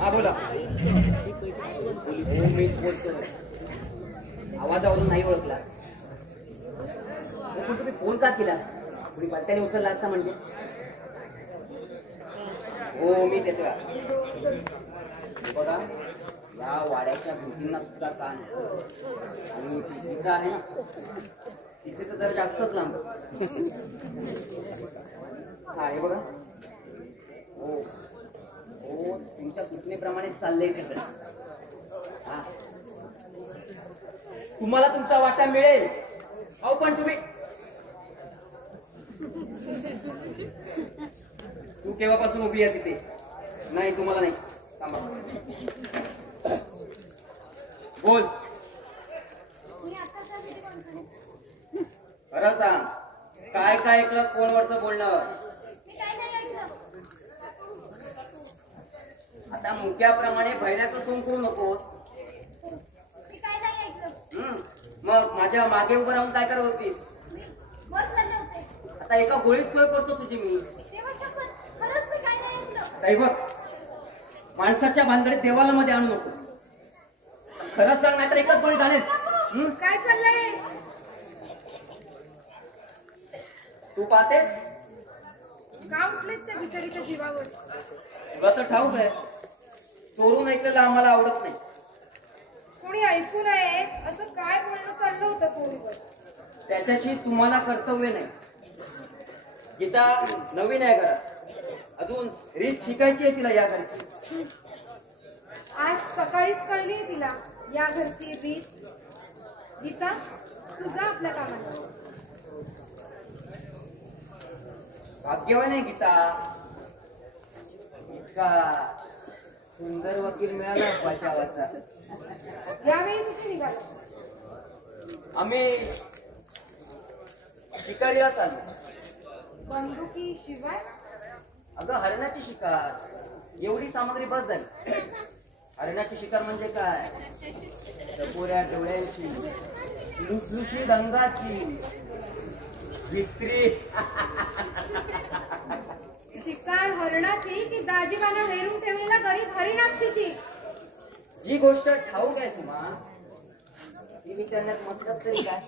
हा बोला. हो मीच बोलतोय. आवाजावरून नाही ओळखला. पण तुम्ही फोन का केला? तुम्ही बालत्याने उचलला असता म्हणजे. हो मीच येतो. बघा या वाड्याच्या भीतींना सुद्धा कान आणि ती गीता आहे ना तिचे तर जरा जास्तच लांब. हा हे बघा. हो हो तुमच्या सूचनेप्रमाणेच चाललंय सगळं. हा तुम्हाला तुमचा वाटा मिळेल. अहो पण तुम्ही तू केव्हापासून उभी आहेस इथे? नाही तुम्हाला नाही. थांबा. बोल. खरं सांग काय काय ऐकलं फोनवरचं बोलणं? आता मुक्याप्रमाणे भैऱ्याचं सोंग करू नकोस. मग माझ्या मागे उभं राहून काय करत होतीस? आता एका गोळीत सोय करतो तुझी मी. काही बघ माणसाच्या भानगडीत देवाला मध्ये आणू नको. खरंच सांग नाहीतर एकच गोळी घालेल. काय चाललंय? तू पाहतेस का उठलेच त्या बिचारीच्या जीवावर? तुला तर ठाऊक आहे चोरून ऐकलेलं आम्हाला आवडत नाही. कोणी ऐकू नये असं काय बोलणं चाललं होतं फोनवर? त्याच्याशी तुम्हाला कर्तव्य नाही. गीता नवीन आहे घरात. अजून रीत शिकायची आहे तिला या घरची. आज सकाळीच कळली तिला या घरची रीत. गीता तुझा आपल्या कामाला. भाग्यवान आहे गीता. इतका सुंदर वकील मिळाला बचावाचा. यावेळी कुठे निघाला? आम्ही शिकारीला चाललो. बंदुकी शिवाय? अगं हरणाची शिकार. एवढी सामग्री बस झाली. हरणाची शिकार म्हणजे काय? टपोऱ्या डोळ्यांची लुसलुशी रंगाची विक्री. शिकार हरणाची की दाजीबानं हेरून ठेवलेला गरीब हरिणाक्षीची? जी गोष्ट ठाऊक आहे सुमा ती विचारण्यात मतलब तरी काय?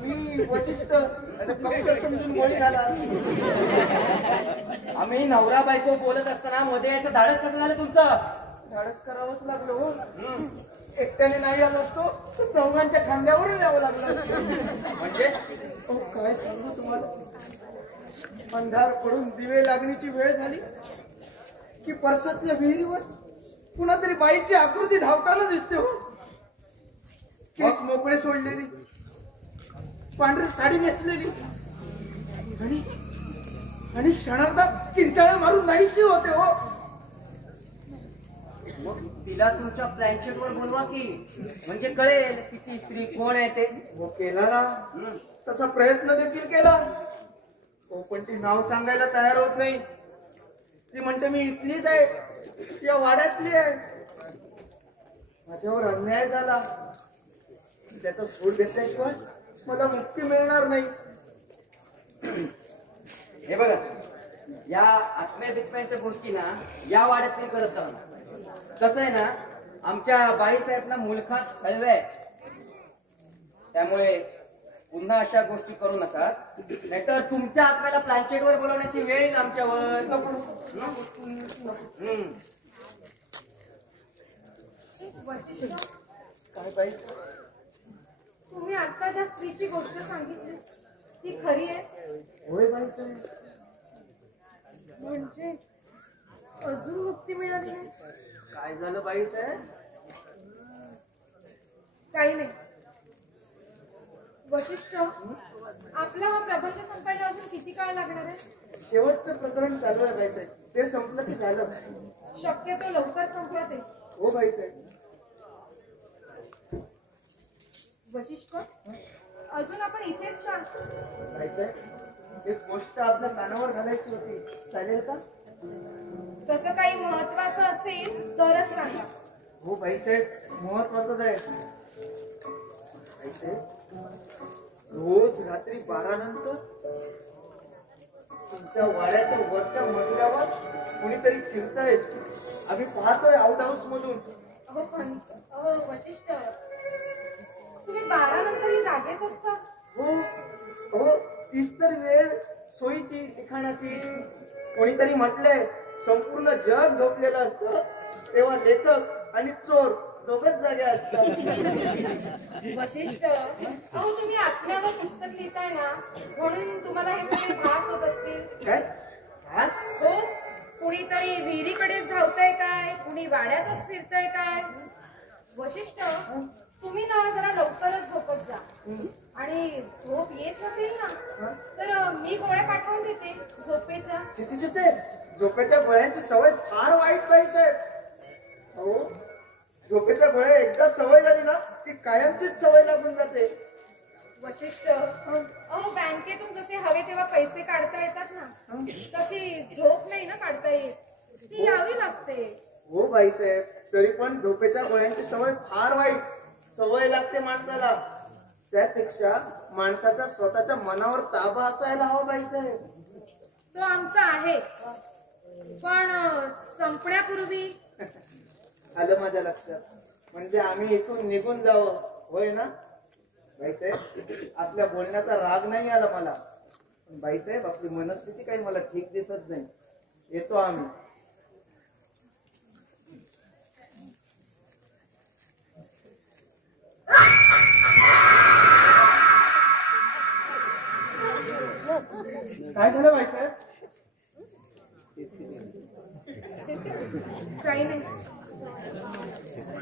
मी वशिष्ठ समजून गोळी झाला. आम्ही नवरा बायको बोलत असताना मध्ये याचं धाडस कसं झालं तुमचं? धाडस करावंच लागलो. एकट्याने नाही आलो असतो तर चौघांच्या खांद्यावरून यावं लागलं. म्हणजे काय सांगू तुम्हाला. अंधार पडून दिवे लागण्याची वेळ झाली की परसातल्या विहिरीवर पुन्हा तरी बाईची आकृती धावताना दिसते. हो केस मोकळे सोडलेली, पांढरी साडी नेसलेली आणि क्षणार्धात किंचाळ्या मारून नाहीशी होते. हो मग तिला तुमच्या प्लॅनचेट वर बोलवा की म्हणजे कळेल की ती स्त्री कोण आहे ते. हो केला ना तसा प्रयत्न देखील केला. हो पण ती नाव सांगायला तयार होत नाही. ती म्हणते मी इथलीच आहे, या वाड्यातली आहे. माझ्यावर अन्याय झाला त्याचा सूड घेतल्याशिवाय मला मुक्ती मिळणार नाही. हे बघा या आत्म्या बित्म्याच्या गोष्टी ना या वाड्यातली करत जाऊ. कसं आहे ना आमच्या बाईसाहेबना मुलखात हळवे आहे. त्यामुळे पुन्हा अशा गोष्टी करू नका नाहीतर तुमच्या आत्म्याला प्लॅनचेट वर बोलवण्याची वेळ येईल आमच्यावर. काय बाई तुम्ही आता ज्या स्त्रीची गोष्ट सांगितली ती खरी आहे? होय बाईसाहेब. म्हणजे अजून मुक्ती मिळाली नाही? काय झालं बाईसाहेब? काही नाही. वशिष्ठ आपला हा प्रबंध संपायला अजून किती काळ लागणार आहे? शेवटचं प्रकरण चालू आहे बाईसाहेब. ते संपलं की झालं. शक्यतो लवकर संपवा ते. हो बाईसाहेब. वशिष्ठ अजून आपण इथेच का? बाईसाहेब एक गोष्ट आपल्या कानावर घालायची होती, चालेल का? तसं काही महत्वाचं असेल तरच सांगा. हो बाईसाहेब महत्वाचंच आहे. बाईसाहेब रोज रात्री 12 नंतर आमच्या वाड्याच्या वरच्या मजल्यावर कुणीतरी फिरतायत. आम्ही पाहतोय आउट हाऊस मधून. अहो वशिष्ठ, तुम्ही 12 नंतरही जागेच असता. हो, तीच तर वेळ सोयीची लिखाणाची. कोणीतरी म्हटलंय संपूर्ण जग झोपलेलं असतं तेव्हा लेखक आणि चोर दोघच जागे असतात. वशिष्ठ, अहो तुम्ही आत्म्यावर पुस्तक लिहिताय ना, म्हणून तुम्हाला हे सगळे भास होत असतील. काय हो, कुणीतरी विहिरीकडेच धावतय काय, कुणी वाड्यातच फिरतय काय. वशिष्ठ, तुम्ही ना जरा लवकरच झोपत जा. आणि झोप येत नसेल ना तर मी गोळ्या पाठवून देते झोपेच्या. तिथे झोपेच्या गोळ्यांची सवय फार वाईट बाई साहेब. हो, झोपेच्या गोळ्या एकदा सवय झाली ना ती कायमचीच सवय लागून जाते. वशिष्ठ, अहो बँकेतून जसे हवे तेव्हा पैसे काढता येतात ना, तशी झोप नाही ना काढता येत, ती यावी लागते. हो बाईसाहेब, तरी पण झोपेच्या गोळ्यांची सवय फार वाईट सवय लागते माणसाला. त्यापेक्षा माणसाच्या स्वतःच्या मनावर ताबा असायला हवा बाईसाहेब. तो आमचा आहे, पण संपण्यापूर्वी. आलं माझ्या लक्षात. म्हणजे आम्ही इथून निघून जावं, होय ना बाईसाहेब? आपल्या बोलण्याचा राग नाही आला मला, पण बाईसाहेब आपली मनस्थिती काही मला ठीक दिसत नाही. येतो आम्ही. काय झालं बाईसाहेब? काही नाही.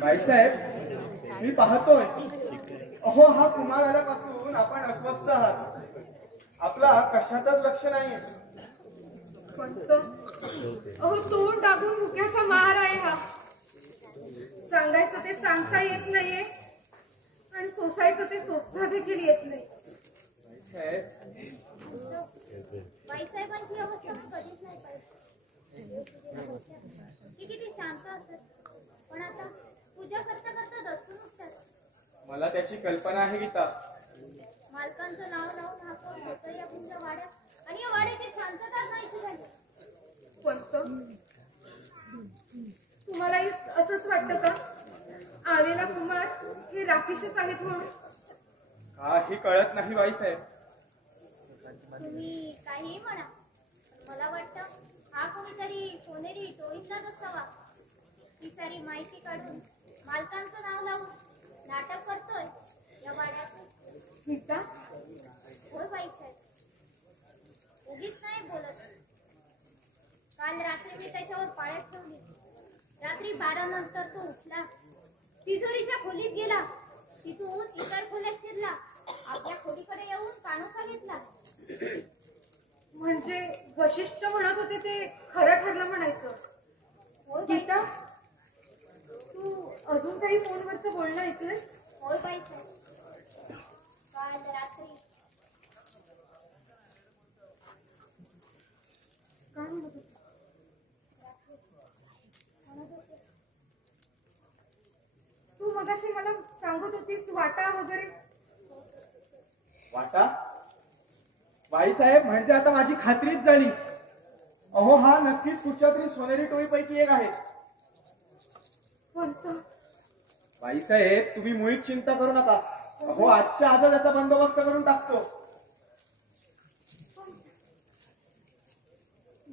बाईसाहेब, मी पाहतोय अहो हा कुमार आल्यापासून आपण अस्वस्थ आहात. आपला कशातच लक्ष नाहीये. फक्त अहो तोंड दाबून मुक्याचा मार आहे हा. सांगायचं ते सांगता येत नाहीये आणि सोसायचं ते सोसता देखील येत नाही. बाईसाहेबांची अवस्था कधीच नाही पाहिजे. ती किती शांत असतात, पण आता पूजा करता करता दचकून उठतात. मला त्याची कल्पना आहे गीता. मालकांचं नाव लावून हाकून होतं या तुमच्या वाड्यात, आणि या वाड्याची शांतताच नाहीशी झाली. फक्त तुम्हालाही असंच वाटतं का आलेला कुमार हे राक्षसच आहेत म्हणून? काही कळत नाही बाईसाहेब. तुम्ही काहीही म्हणा, मला वाटतं हा कोणीतरी सोनेरी टोळीतलाच असावा. ही सारी माहिती काढून मालकांचं नाव लावून नाटक करतोय या वाड्यात. गीता, होय बाईसाहेब, उगीच नाही बोलत. काल रात्री मी त्याच्यावर पाळत ठेवली. रात्री 12 नंतर तो उठला, तिजोरीच्या खोलीत गेला, तिथून इतर खोल्यात शिरला, आपल्या खोलीकडे येऊन कानोसा घेतला. म्हणजे वशिष्ठ म्हणत होते ते खरं ठरलं म्हणायचं. होय गीता, तू अजून काही फोनवरचं बोलणं ऐकलंस? होय बाईसाहेब, काल रात्री काय म्हणत होते? तू मगाशी मला सांगत होतीस वाटा वगैरे. वाटा? बाईसाहेब, म्हणजे आता माझी खात्रीच झाली. अहो हा नक्कीच कुठच्या तरी सोनेरी टोळीपैकी एक आहे. कोणतं? बाईसाहेब, तुम्ही मुळीच चिंता करू नका. अहो आजच्या आजच याचा बंदोबस्त करून टाकतो.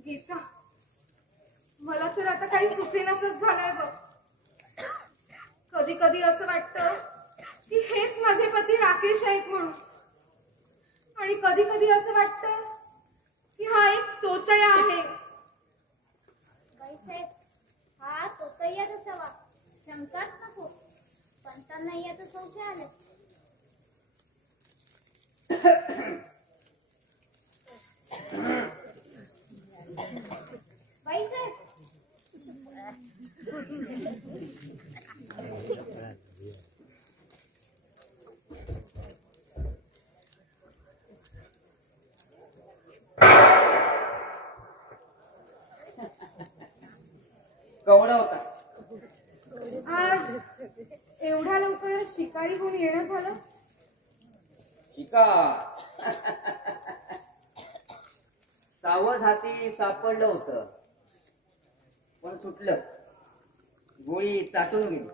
गीता, मला तर आता काही सुचेनासच झालंय बघ. कधी कधी असं वाटतं की हेच माझे पती राकेश आहेत म्हणून, आणि कधी कधी असं वाटतं की हा एक तोतया आहे. बाईसाहेब, हा तोतय्याच असावा, शंकाच नको. पंतांना याचा संशय आला. बाईसाहेब, कवडा होता. आज एवढ्या लवकर शिकारी होऊन येणं झालं? शिकार सावध हाती सापडलं होतं, पण सुटलं. गोळी चाटून गेली.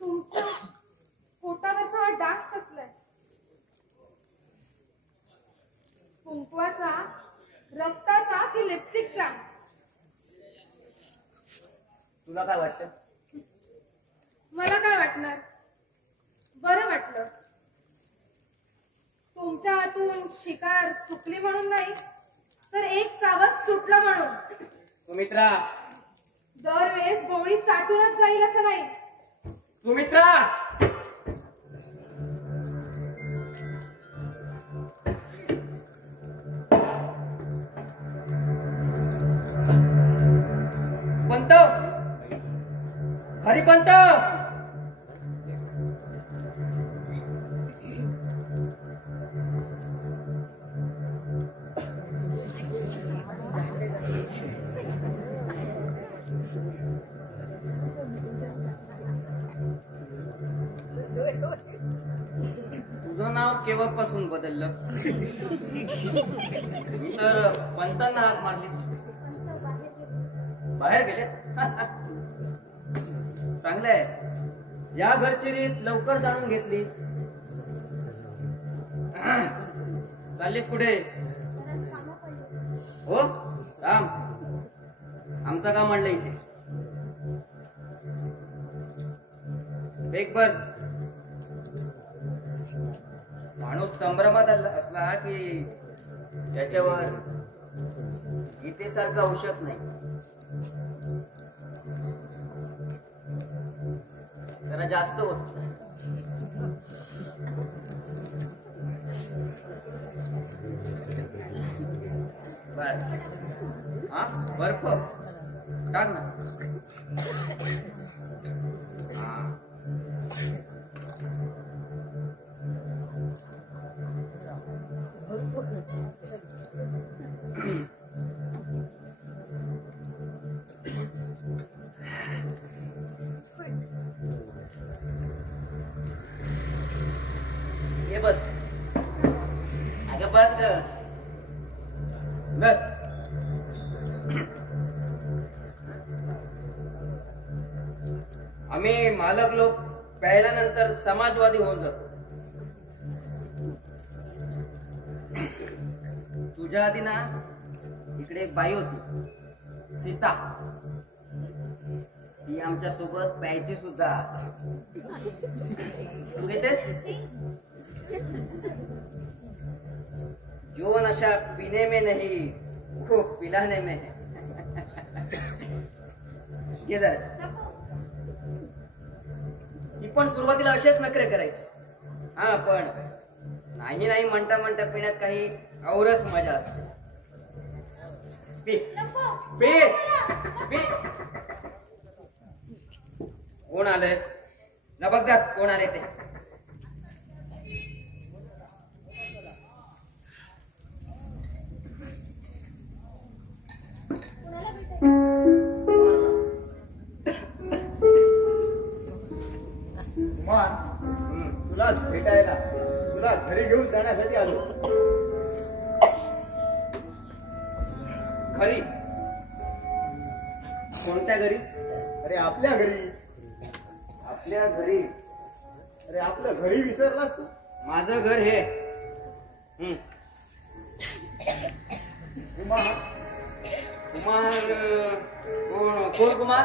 तुमच्या पोटावरचा हा डाग कसलाय? कुंकवाचा, रक्ताचा की लिपस्टिकचा? तुला काय वाटतं? मला काय वाटणार? बरं वाटलं. तुमच्या हातून शिकार चुकली म्हणून नाही, तर एक सावज सुटला म्हणून. सुमित्रा, दरवेळेस गोळी चाटूनच जाईल असं नाही. सुमित्रा, पंत, हरिपंत, तुझं नाव केव्हापासून बदललं? मी तर पंतांना हात मारली. बाहेर गेले? चांगलंय. या घरची रीत लवकर जाणून घेतली. चाललीस कुठे? हो काम, आमचं काम म्हणलं इथे. एक बर माणूस संभ्रमात असला की त्याच्यावर गीतेसारखं औषध नाही. जरा जास्त होत. बस हा बर्फ टाक ना. ये बस. अगं बस बस. आम्ही मालक लोक प्यायल्यानंतर समाजवादी होऊन जातो. तुझ्या आधी ना इकडे एक बाई होती, सीता. ती आमच्या सोबत प्यायची सुद्धा. तू घेतेस? जो नशा पीने में नहीं वो पिलाने में है. घे जरा. ती पण सुरुवातीला असेच नखरे करायची. हा पण नाही नाही म्हणता म्हणता पिण्यात काही औरच मजा असते. P P P. कोण आलंय ना बघ जा. कोण आले ते? कुमार, तुला भेटायला, तुला घरी घेऊन जाण्यासाठी आलो. खरी? कोणत्या घरी? अरे आपल्या घरी. आपल्या घरी? अरे आपलं घरी विसरलास तू? माझं घर हे. कुमार, कुमार कोण? कोण कुमार?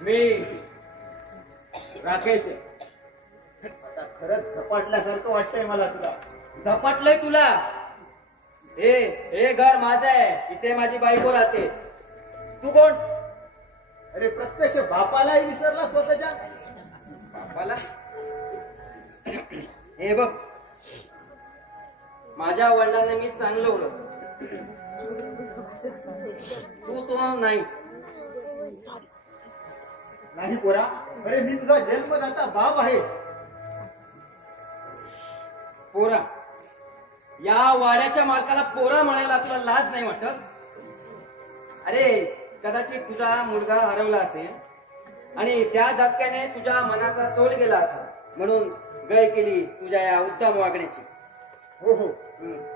मी राकेश आहे. आता खरंच झपाटल्यासारखं वाटतंय मला तुला. झपाटलंय तुला? हे घर माझं आहे. इथे माझी बायको राहते. तू कोण? अरे प्रत्यक्ष बापालाही विसरला स्वतःच्या. बापाला? हे बघ, माझ्या वडिलांना मी चांगलं ओळख. तू तो नाहीस. नाही पोरा, अरे मी तुझा जन्मदाता बाप आहे. पोरा? या वाड्याच्या मालकाला पोरा म्हणायला तुला लाज नाही वाटत? अरे कदाचित तुझा मुलगा हरवला असेल आणि त्या धक्क्याने तुझ्या मनाचा तोल गेला असेल. म्हणून गय केली तुझ्या या उत्तम वागण्याची. हो हो,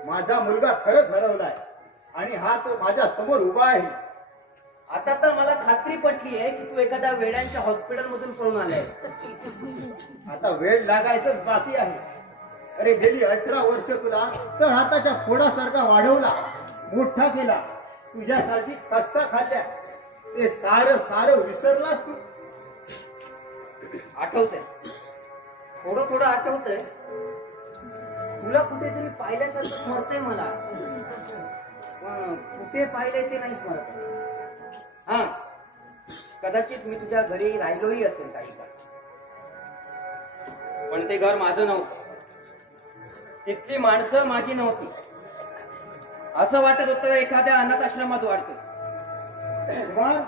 माझा मुलगा खरंच हरवलाय आणि हा तो माझ्या समोर उभा आहे. आता तर मला खात्री पटली आहे की तू एखाद्या वेड्यांच्या हॉस्पिटल मधून पळून आलाय. आता वेळ लागायचंच बाकी आहे. अरे गेली 18 वर्ष तुला तर हाताच्या फोडासारखा वाढवला, मोठा केला, तुझ्यासाठी कष्टा खाल्ल्या, ते सारं सारं विसरलास तू. आठवतंय, थोडं थोडं आठवतंय. तुला कुठेतरी पाहिल्यासारखं स्मरतंय मला, पण कुठे पाहिलंय ते नाही स्मरत. हा, कदाचित मी तुझ्या घरी राहिलोही असेल काही काळ, पण ते घर माझं नव्हतं. तिथली माणसं माझी नव्हती. असं वाटत होतं एखाद्या अनाथ आश्रमात वाढतो. कुमार,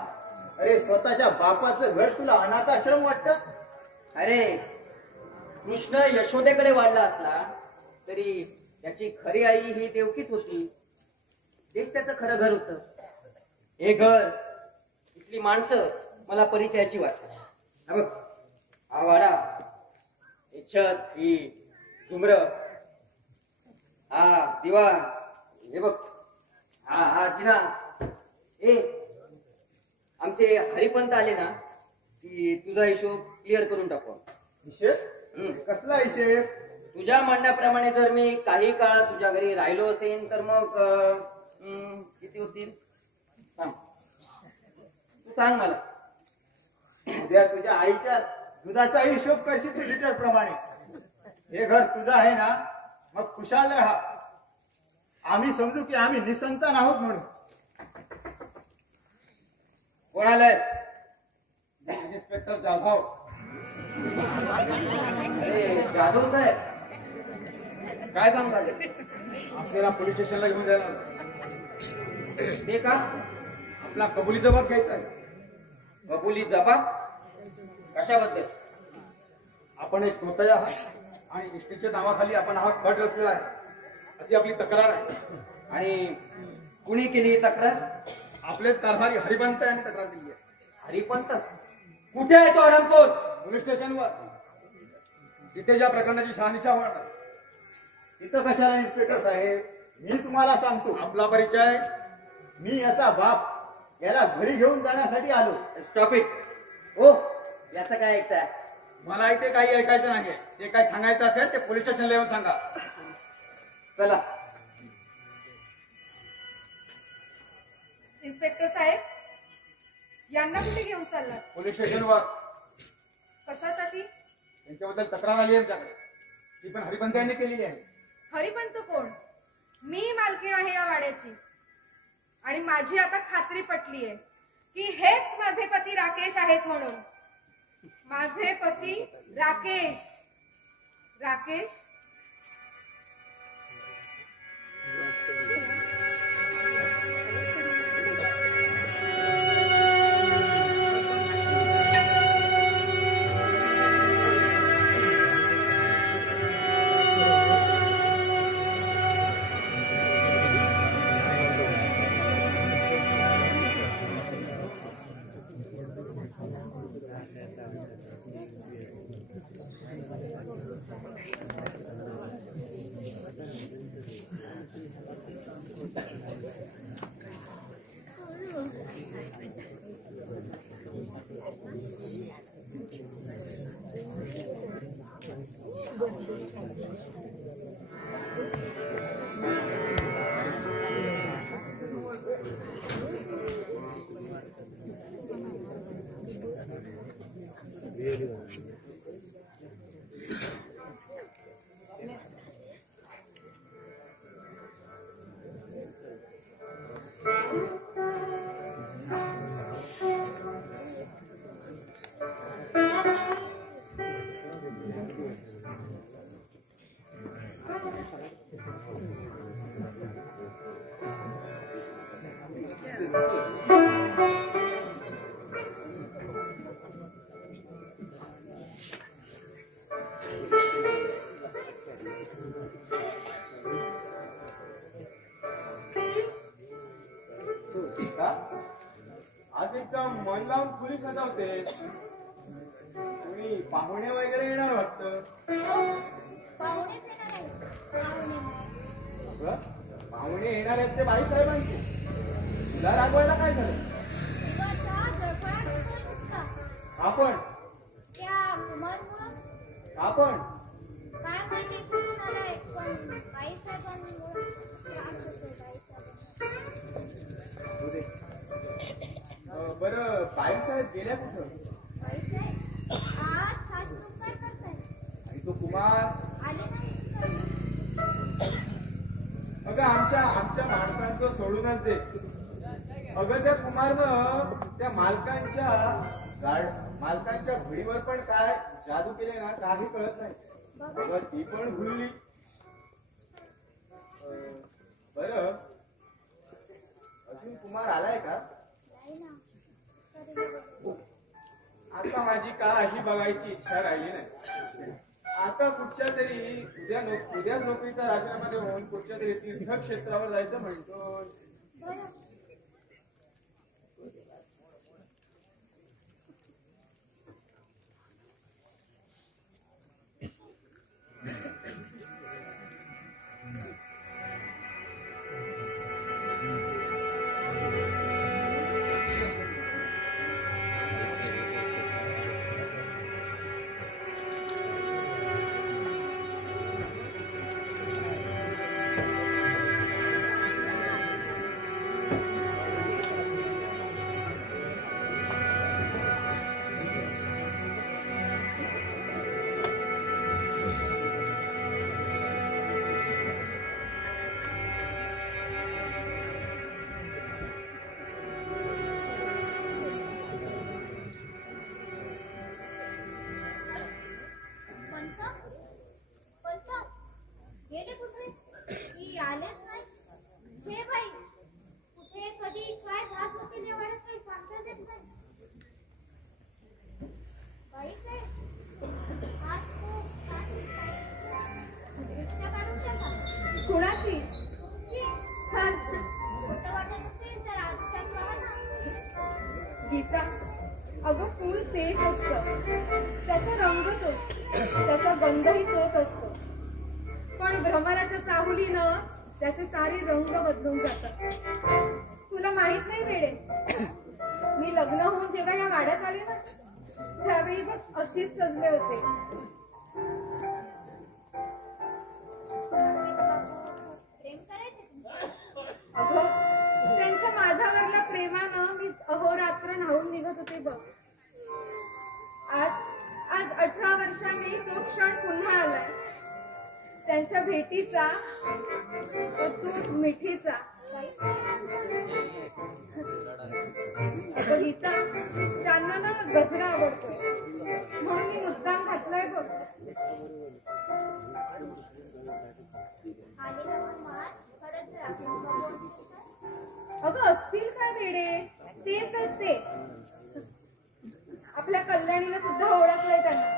अरे स्वतःच्या बापाचं घर तुला अनाथाश्रम वाटत? अरे कृष्ण यशोदेकडे वाढला असला तरी त्याची खरी आई ही देवकीच होती. तेच त्याचं खरं घर होतं. हे घर, इथली माणसं मला परिचयाची वाटतात. हा बघ, हा वाडा, हे छत, ही झुमर, हा दिवा, हे बघ, हा जिना. हे आमचे हरिपंत आले ना की तुझा हिशोब क्लिअर करून टाकू. हिशेब? कसला हिशेब? तुझ्या म्हणण्याप्रमाणे जर मी काही काळ तुझ्या घरी राहिलो असेल तर मग किती होतील सांग. तू सांग मला. उद्या तुझ्या आईच्या दुधाचा हिशोब करशील तू लिटर प्रमाणे. हे घर तुझं आहे ना, मग खुशाल राहा. आम्ही समजू की आम्ही निसंतान आहोत म्हणून. कोण आलंय? इन्स्पेक्टर जाधव. अरे जाधव साहेब, काय काम झालं? आपल्याला पोलीस स्टेशनला घेऊन जायला ते का? आपला कबुली जबाब घ्यायचा आहे. कबुली जबाब? कशाबद्दल? आपण एक तोतया आहात आणि इष्टीच्या नावाखाली आपण हा कट रचला आहे अशी आपली तक्रार आहे. आणि कुणी केली ही तक्रार? आपलेच कारभारी हरिपंत यांनी तक्रार केली आहे. हरिपंत? कुठे आहे तो हरमखोर? पोलीस स्टेशनवर. जिथे ज्या प्रकरणाची शहानिशा होणार तिथं कशाला इन्स्पेक्टर साहेब? मी तुम्हाला सांगतो आपला परिचय. मी याचा बाप, याला घरी घेऊन जाण्यासाठी आलो. Stop it. हो, याचं काय ऐकताय? मला इथे काही ऐकायचं नाही. जे काही सांगायचं असेल ते पोलीस स्टेशनला येऊन सांगा. चला. इन्स्पेक्टर साहेब, यांना कुठे घेऊन चाललात? पोलीस स्टेशनवर. कशासाठी? त्यांच्याबद्दल तक्रार आली आहे आमच्याकडे. ती पण हरिपंत यांनी केलेली आहे. हरिपंत कोण? मी मालकीण आहे या वाड्याची आणि माझी आता खात्री पटली आहे की हेच माझे पती राकेश आहेत म्हणून. माझे पती राकेश. राकेश आज एकदम मन लावून फुली सजवते. कोणी पाहुणे वगैरे येणार वाटतं. पाहुणेच येणार आहे. पाहुणे नाही. अगं, पाहुणे येणार आहेत ते बाईसाहेबांचे. तुला रागवायला काय झालं? तुझा जळफळा टिकवतोस का? आपण त्या कुमारमुळं? आपण काय माहिती कुठून आलाय, पण बाईसाहेबांमुळं त्रास होतोय बाईसाहेबांना. उदे. बरं बाईसाहेब गेल्या कुठं? बाईसाहेब आज सासूबाई काय करताय? आणि तो कुमार? आले नाही शिकायला. अगं आमच्या माणसांचं सोडूनच दे. अगं त्या कुमारनं त्या मालकांच्या घडीवर पण काय जादू केले ना, काही कळत नाही. अगं ती पण भुलली. बरं अजून कुमार आलाय का? नाही ना. कधी आता माझी काही बघायची इच्छा राहिली नाही. आता कुठच्या तरी उद्याच नोकरीचा राजीनामा देऊन कुठच्या तरी तीर्थक्षेत्रावर जायचं म्हणतोस. बरं. गेले कुठे? की आलेच नाही. छे बाई, कुठे कधी काय त्रास होतील या वाड्यात काही सांगता येत नाही. बाईसाहेब, आज खूप छान दिसताय. नृत्य काढून टाका. कुणाची? तुमची छान. खोटं वाटत असेल तर आजच्यात पहा ना. गीता, अगं फूल तेच असतं. त्याचा रंग तोच, त्याचा गंधही तोच असतो. पण भ्रमराच्या चाहुलीनं त्याचे सारे रंग बदलून जातात. तुला माहित नाही वेडे, मी लग्न होऊन जेव्हा या वाड्यात आले ना, त्यावेळी बघ अशीच सजले होते. प्रेम करायचे तुमचं? अगं, त्यांच्या माझ्यावरल्या प्रेमानं मी अहोरात्र न्हावून निघत होते बघ. आज 18 वर्षांनी तो क्षण पुन्हा आलाय. त्यांच्या भेटीचा, अतूट मिठीचा. अगं गीता, त्यांना ना गजरा आवडतो, म्हणून मी मुद्दाम घातलाय बघ. आलेला मान खरंच राखून. अगं असतील काय वेडे, तेच आहेत ते. आपल्या कल्याणीनं सुद्धा ओळखलंय त्यांना.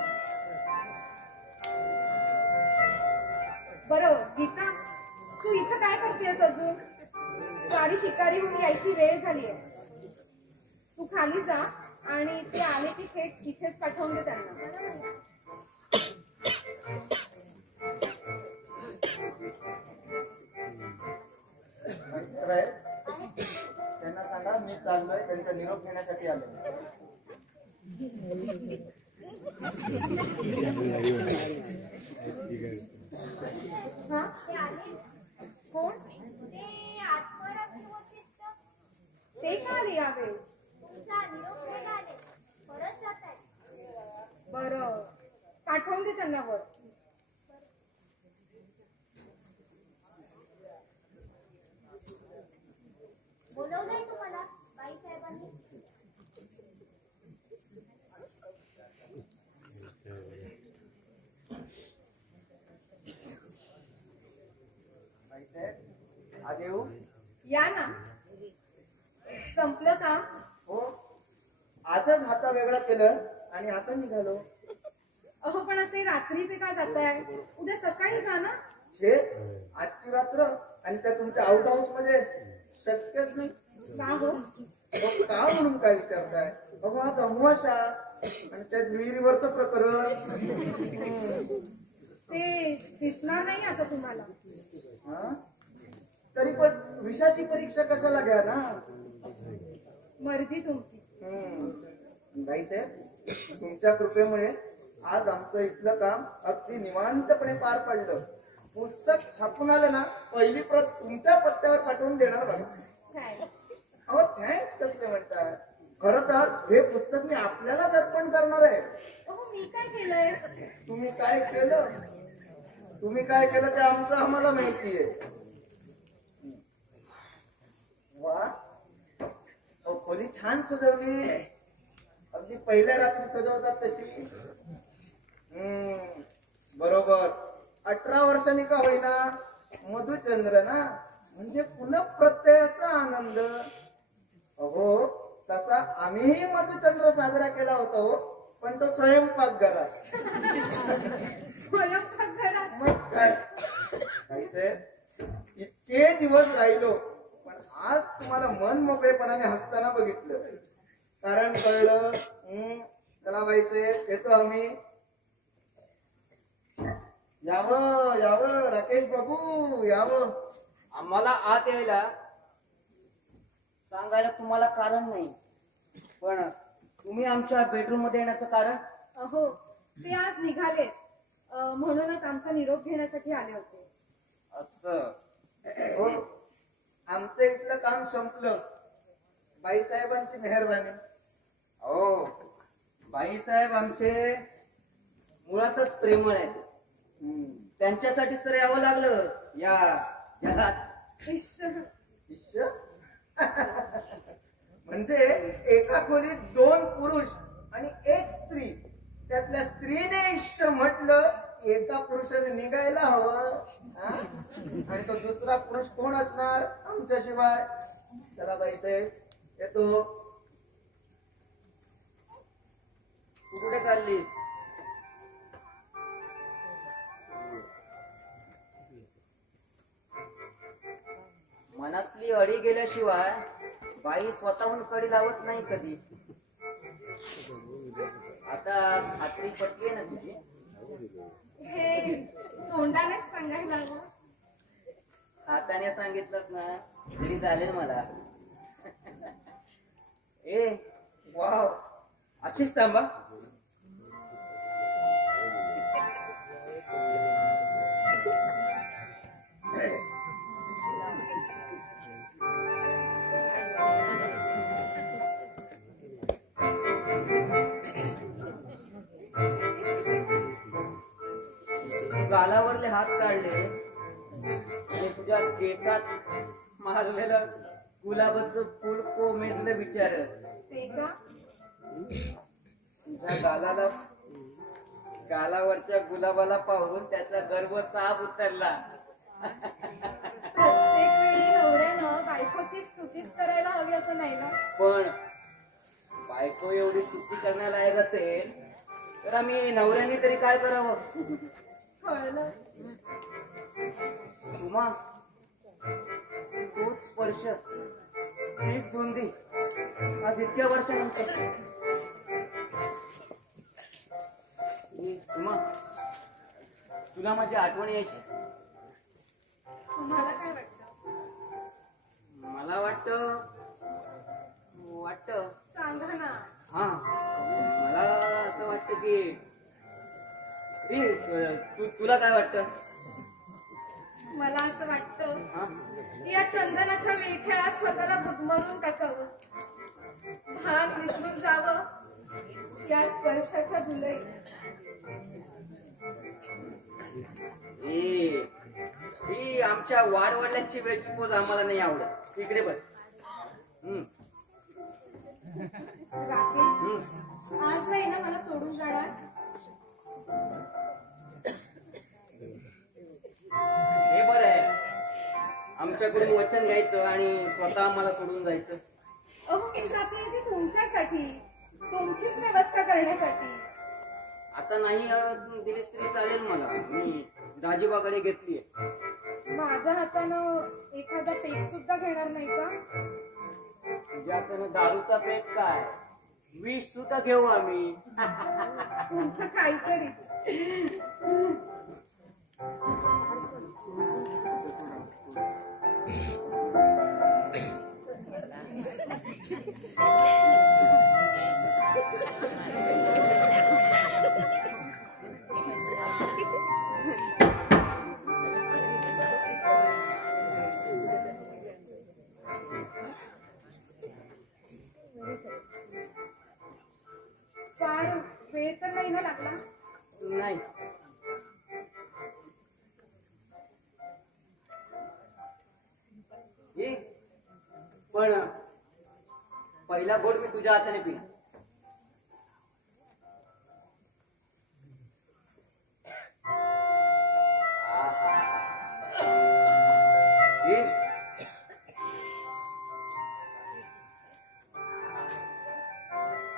बरं गीता, तू इथं काय करतेस अजून? सारी शिकारी होऊन यायची वेळ झाली आहे. तू खाली जा आणि ते आले की थेट इथेच पाठवून दे त्यांना. त्यांना सांगा मी चाललोय, त्यांचा निरोप घेण्यासाठी आलोय. हा, ते आले. कोण? ते आत्मरात्री होते तर ते का आले यावेळेस? तुमचा निरोप घ्यायला आले. परत जात आहेत. बरं, पाठवून दे त्यांना वर. बोलवलंय तुम्हाला बाईसाहेबांनी? आज येऊ? या ना. संपलं का? हो, आजच हाता वेगळा केलं आणि आता निघालो. अहो पण असे रात्रीचे का जाताय? उद्या सकाळी जा ना. छे, आजची रात्र आणि त्या तुमच्या आउट हाऊस मध्ये शक्यच नाही. का हो? अहो, का म्हणून काय विचारताय? अहो आज अमावास्या, आणि त्यात विहिरीवरचं प्रकरण. ते दिसणार नाही आता तुम्हाला. हा? तरी पण विषाची परीक्षा कशाला घ्या ना. मर्जी तुमची. बाईसाहेब, तुमच्या कृपेमुळे आज आमचं इथलं काम अगदी निवांतपणे पार पडलं. पुस्तक छापून आलं ना, पहिली प्रत तुमच्या पत्त्यावर पाठवून देणार बघा. थँक्स. अहो थँक्स कसले म्हणतात. खरं तर हे पुस्तक मी आपल्यालाच अर्पण करणार आहे. अहो मी काय केलंय? तुम्ही काय केलं ते आमचं आम्हाला माहिती आहे. वा, अहो खोली छान सजवली, अगदी पहिल्या रात्री सजवतात तशी. बरोबर. 18 वर्षांनी का होईना मधुचंद्र ना, म्हणजे पुन्हा प्रत्ययाचा आनंद. अहो तसा आम्हीही मधुचंद्र साजरा केला होता हो, पण तो स्वयंपाकघरात. स्वयंपाकघरात? मग काय इतके दिवस राहिलो, पण आज तुम्हाला मन मोकळेपणाने हसताना बघितलं. कारण कळलं. चला बाईसाहेब, येतो आम्ही. यावं राकेश बाबू, यावं. आम्हाला आत यायला सांगायला तुम्हाला कारण नाही, पण तुम्ही आमच्या बेडरूम मध्ये येण्याचं कारण? अहो ते आज निघाले, म्हणूनच आमचा निरोप घेण्यासाठी आले होते. असं? हो, आमचं इथलं काम संपलं. बाईसाहेबांची मेहरबानी. हो, बाईसाहेब आमचे मुळातच प्रेमळ आहेत. त्यांच्यासाठीच तर यावं लागलं या जगात. इश्श. म्हणजे एका खोलीत 2 पुरुष आणि 1 स्त्री. त्यातल्या स्त्रीने इश्श म्हटलं, एका पुरुषाने निघायला हवं. आणि तो दुसरा पुरुष कोण असणार आमच्याशिवाय? चला बाईसाहेब, येतो. तू कुठे चाललीस? मनातली अडी गेल्याशिवाय बाई स्वतःहून कडी लावत नाही कधी. आता खात्री पटली ना तुझी? हे तोंडानेच सांगायला हवं. हाताने सांगितलंच ना तरी चालेल मला. ए वाव, अशीच थांबा. गालावरले हात काढले आणि तुझ्या केसात मारलेलं गुलाबाचं फुल कोमेजलं विचार. ते का? तुझ्या गालावरच्या गुलाबाला पाहून त्याचा गर्व साफ उतरला. प्रत्येक वेळी नवऱ्यानं बायकोची स्तुतीच करायला हवी असं नाही ना. पण बायको एवढी स्तुती करण्यालायक असेल तर आम्ही नवऱ्याने तरी काय करावं? कळलं. तुम्हा तोच स्पर्श, तीच धुंदी आज इतक्या वर्षानंतर. तुम्हा तुला माझी आठवण यायची? तुम्हाला काय वाटतं? मला वाटतं सांगा ना. हा, मला असं वाटतं की तुला काय वाटतं? मला असं वाटतं हा, की या चंदनाच्या विळख्यात स्वतःला बुदमरून टाकावं, भाग विसरून जावं या स्पर्शाच्या धुलईत. ही आमच्या वाडवडिलांची वेळची पोज आम्हाला नाही आवडत. इकडे बस. राकेश, आज नाही ना मला सोडून जाणार? हे बरं आहे, आमच्याकडून वचन घ्यायचं आणि स्वतः आम्हाला सोडून जायचं. अहो मी जाते ते तुमच्यासाठी, तुमचीच व्यवस्था करण्यासाठी. आता नाही दिलीस तरी चालेल मला. मी राजीबाकडे घेतलीये. माझ्या हातानं एखादा पेक सुद्धा घेणार नाही का? तुझ्या हातानं दारूचा पेट काय? विष सुद्धा घेऊ आम्ही. तुमचं काहीतरीच. फार वेळ तर नाही ना लागला? नाही. ए, पण पहिला घोट मी तुझ्या हाताने पिला. ए,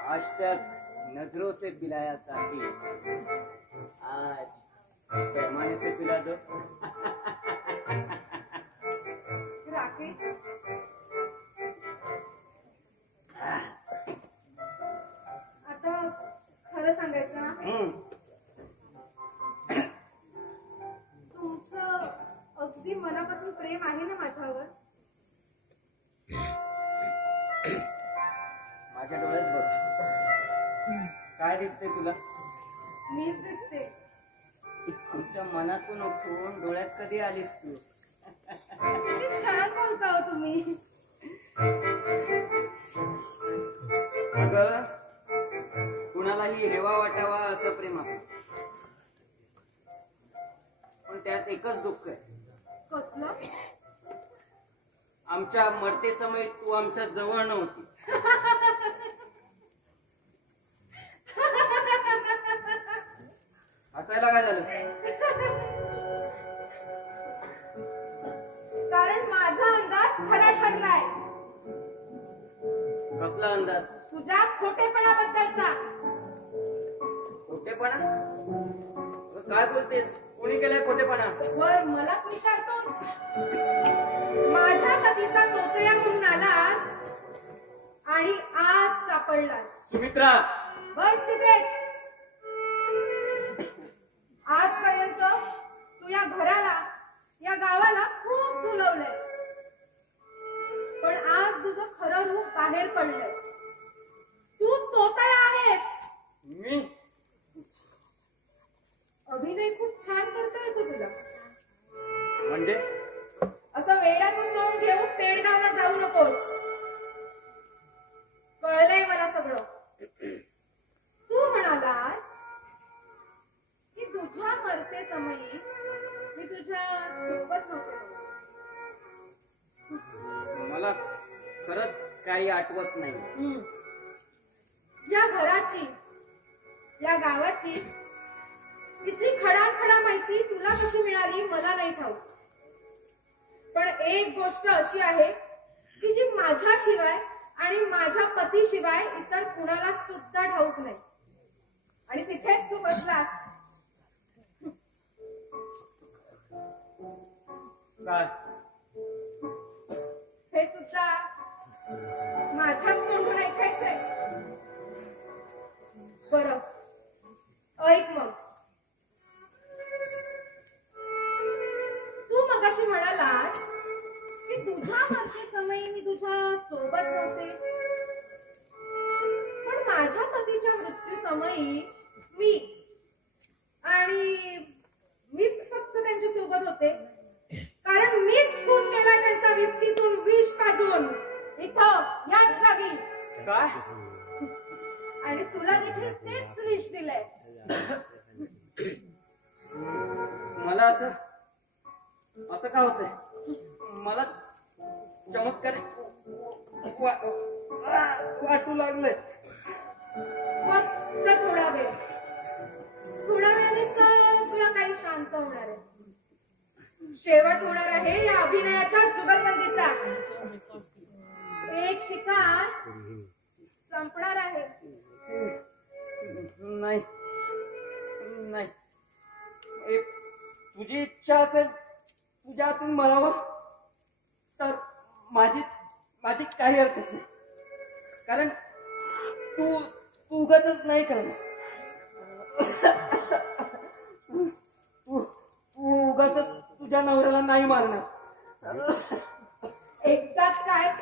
आज तक नजरों से पिलाया साथी, आज पैमाने से पिला दो. राकेश, आता खरं सांगायचं ना, तुमचं अगदी मनापासून प्रेम आहे ना माझ्यावर? माझ्या डोळ्यात बघ, काय दिसते तुला? मीच दिसते. तुमच्या मनातून उठून डोळ्यात कधी आलीस तू? किती छान बोलता हो तुम्ही. अगं, कुणालाही हेवा वाटावा असं प्रेम आहे, पण त्यात एकच दुःख आहे. कसलं? आमच्या मरते समय तू आमच्या जवळ नव्हती. हसायला काय झालं? कारण माझा अंदाज खरा ठरलाय. कसला अंदाज? तुझ्या खोटेपणाबद्दलचा. खोटेपणा? काय बोलतेस? कोणी केलाय खोटेपणा? वर मलाच विचारतोस? माझ्या पतीचा तोतया म्हणून आलास आणि आज सापडलास. सुमित्रा, बस तिथेच. आजपर्यंत तू या घराला, या गावाला खूप झुलवलंयस, पण आज तुझं खरं रूप बाहेर पडलंय. तू तोतया आहेस. मी अभिनय खूप छान करता येतो तुला. म्हणजे असं वेड्याचं सोंग घेऊन पेडगावला जाऊ नकोस. कळलंय मला सगळं. तू म्हणालास की तुझ्या मरते समयी मी तुझ्या सोबत नव्हते. मला खरंच काही आठवत नाही. या घराची, या गावाची इथली खडाखडा माहिती तुला कशी मिळाली मला नाही ठाऊक, पण एक गोष्ट अशी आहे की जी माझ्याशिवाय आणि माझ्या पतीशिवाय इतर कुणाला सुद्धा ठाऊक नाही. आणि तिथेच तू बसलास. काय? हे सुद्धा माझ्याच तोंडून ऐकायचंय. बरं, ऐक मग. तू मगाशी म्हणालास की तुझ्या मरते समयी मी तुझ्या सोबत नव्हते, पण माझ्या पतीच्या मृत्यू समयी मीच फक्त त्यांच्या सोबत होते, कारण मीच खून केला त्यांचा विस्कीतून विष पाजून इथं याच जागी. काय? आणि तुला देखील तेच विष दिलंय. मला असं का होतंय? मला चमत्कार वाटू लागलंय. फक्त थोडा वेळाने सगळं काही शांत होणार आहे. शेवट होणार आहे या अभिनयाच्या जुगलबंदीचा. एक शिकार संपणार आहे. नाही नाही, तुझी इच्छा असेल तुझ्या हातून मरावं तर माझी काही अर्थ नाही. कारण तू तू उगाच नाही करणार. तू उगाच तुझ्या नवऱ्याला नाही मारणार. एकदाच काय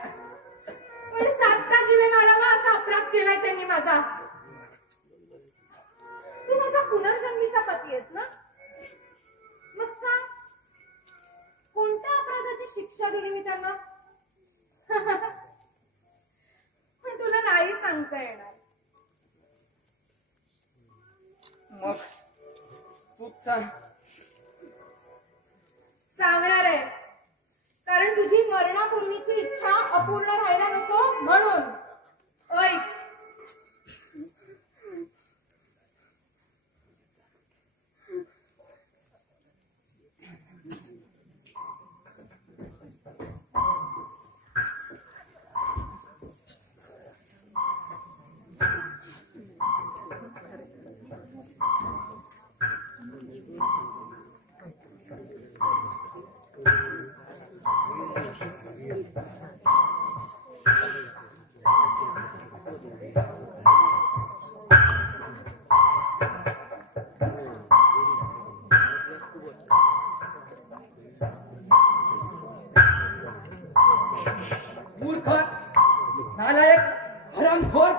पण 7 जीवे मारावा असा अपराध केलाय त्यांनी माझा. तू माझा पुनर्जन्मीचा पती आहेस ना? मग सांग कोणत्या अपराधाची शिक्षा दिली मी त्यांना? पण तुला नाही सांगता येणार. मग तूच सांग. सांगणार आहे कारण तुझी मरणापूर्वीची इच्छा अपूर्ण राहायला नको म्हणून. ऐक, मूर्ख, नालायक, हरामखोर.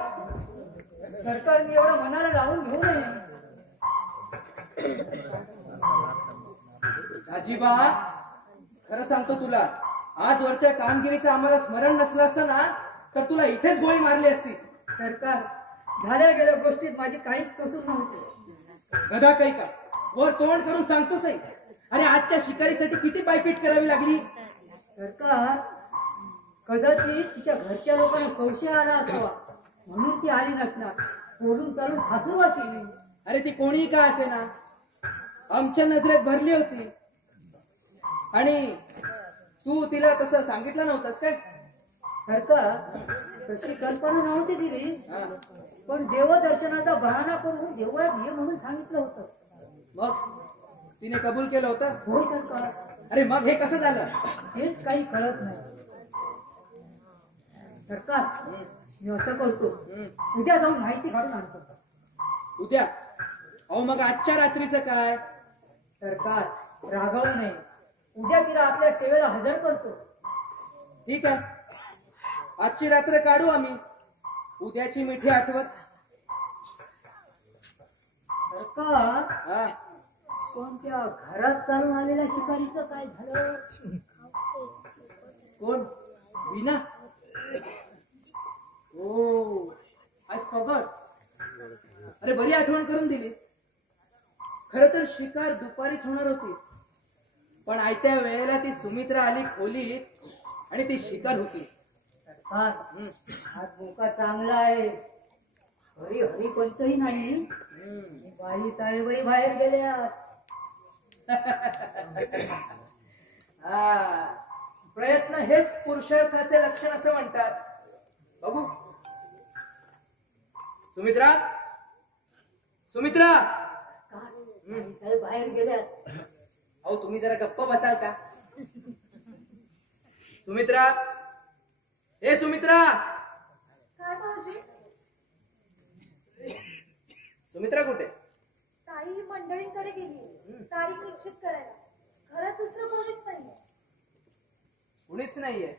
सरकारने एवढं मनाला लावून घेऊ नये. राजीबा, खरं सांगतो तुला, आजवरच्या कामगिरीचं आम्हाला स्मरण नसलं असतं ना तर तुला इथेच गोळी मारली असती. सरकार, झाल्या गेल्या गोष्टीत माझी काहीच कसूर नव्हती. गदा काही का वर तोंड करून सांगतोस आहे. अरे आजच्या शिकारीसाठी किती पायपीट करावी लागली. सरकार, कदाचित तिच्या घरच्या लोकांना संशय आला असावा म्हणून ती आली नसणार. बोलून चालून हसून असेल. अरे ती कोणी का असे ना आमच्या नजरेत भरली होती. आणि तू तिला तसं सांगितलं नव्हतंस काय? सरकार, तशी कल्पना नव्हती दिली. पण देवदर्शनाचा बहाणा करून देवळात ये म्हणून सांगितलं होतं. मग तिने कबूल केलं होतं? हो सरकार. अरे मग हे कसं झालं? हेच काही कळत नाही. सरकार, मी असं करतो, उद्या जाऊन माहिती काढून आणतो. उद्या? अहो मग आजच्या रात्रीचं काय? सरकार, रागावू नये. उद्या तिला आपल्या सेवेला हजर करतो. ठीक आहे, आजची रात्र काढू आम्ही. उद्याची मिठी आठवत. सरकार, पण त्या घरात चालून आलेल्या शिकारीचं काय झालं? कोण? वीणा? ओ, आय फॉरगॉट. अरे बरी आठवण करून दिलीस. खर तर शिकार दुपारीच होणार होती, पण आयत्या वेळेला ती सुमित्रा आली खोलीत आणि ती शिकार होती. सरकार, हा धोका चांगला आहे. हरी हरी कोणतंही नाही. बाई साहेबही बाहेर गेल्या. हा, प्रयत्न हेच पुरुषार्थाचे लक्षण असं म्हणतात. बघू. सुमित्रा, सुमित्रा. साहेब बाहेर गेल्यात. अहो तुम्ही जरा गप्प बसाल का? सुमित्रा, ए सुमित्रा. काय भाऊजी? सुमित्रा कुठे? ताई मंडळींकडे गेली तारीख निश्चित करायला. घरात दुसरं कोणीच नाहीये. कुणीच नाहीये?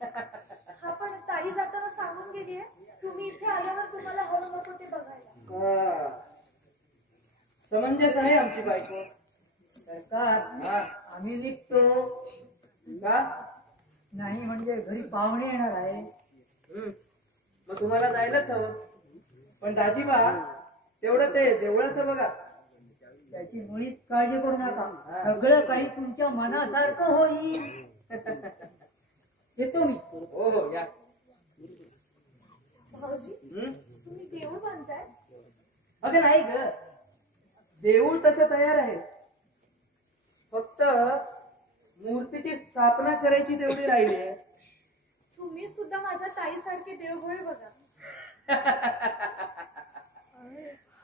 हा, पण ताई जाताना सांगून गेलीये तुम्ही इथे आल्यावर तुम्हाला हवं नको ते बघायला. समंजस आहे आमची बायको. सरकार, आम्ही निघतो का? नाही म्हणजे घरी पाहुणे येणार आहे. मग तुम्हाला जायलाच हवं. पण दाजीबा, तेवढं ते देवळाचं बघा. त्याची मुळीच काळजी करू नका. सगळं काही तुमच्या मनासारखं होईल. येतो मी. हो हो, या. भाऊजी, तुम्ही देऊळ बांधताय? अगं नाही ग, देऊळ तसं तयार आहे. फक्त मूर्तीची स्थापना करायची तेवढी राहिली आहे. तुम्ही सुद्धा माझ्या ताईसारखे देवघोळे बघा.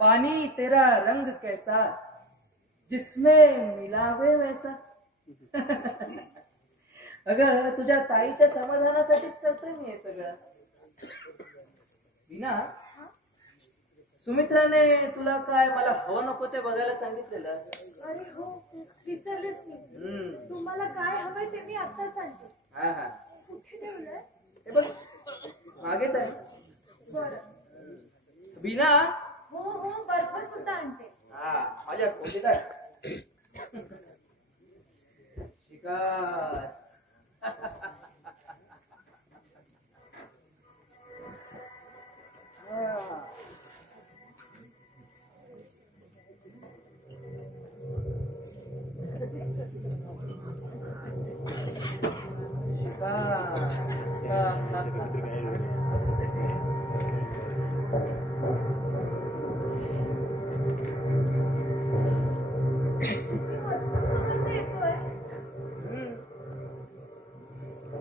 पानी तेरा रंग कैसा जिसमें मिलावे वैसा. अगं तुझ्या ताईच्या समाधानासाठीच करतोय मी हे सगळं. वीणा, सुमित्राने तुला काय मला हवं नको ते बघायला सांगितलेलं. अरे हो, विसरलेच मी. तुम्हाला काय हवंय ते मी आता सांगते. हा हा, कुठे ठेवलंय? हे बघ मागेच आहे. बरं. बीना. हो हो, बर्फ सुद्धा आणते. हा, माझ्या खोलीत आहे. शिकार.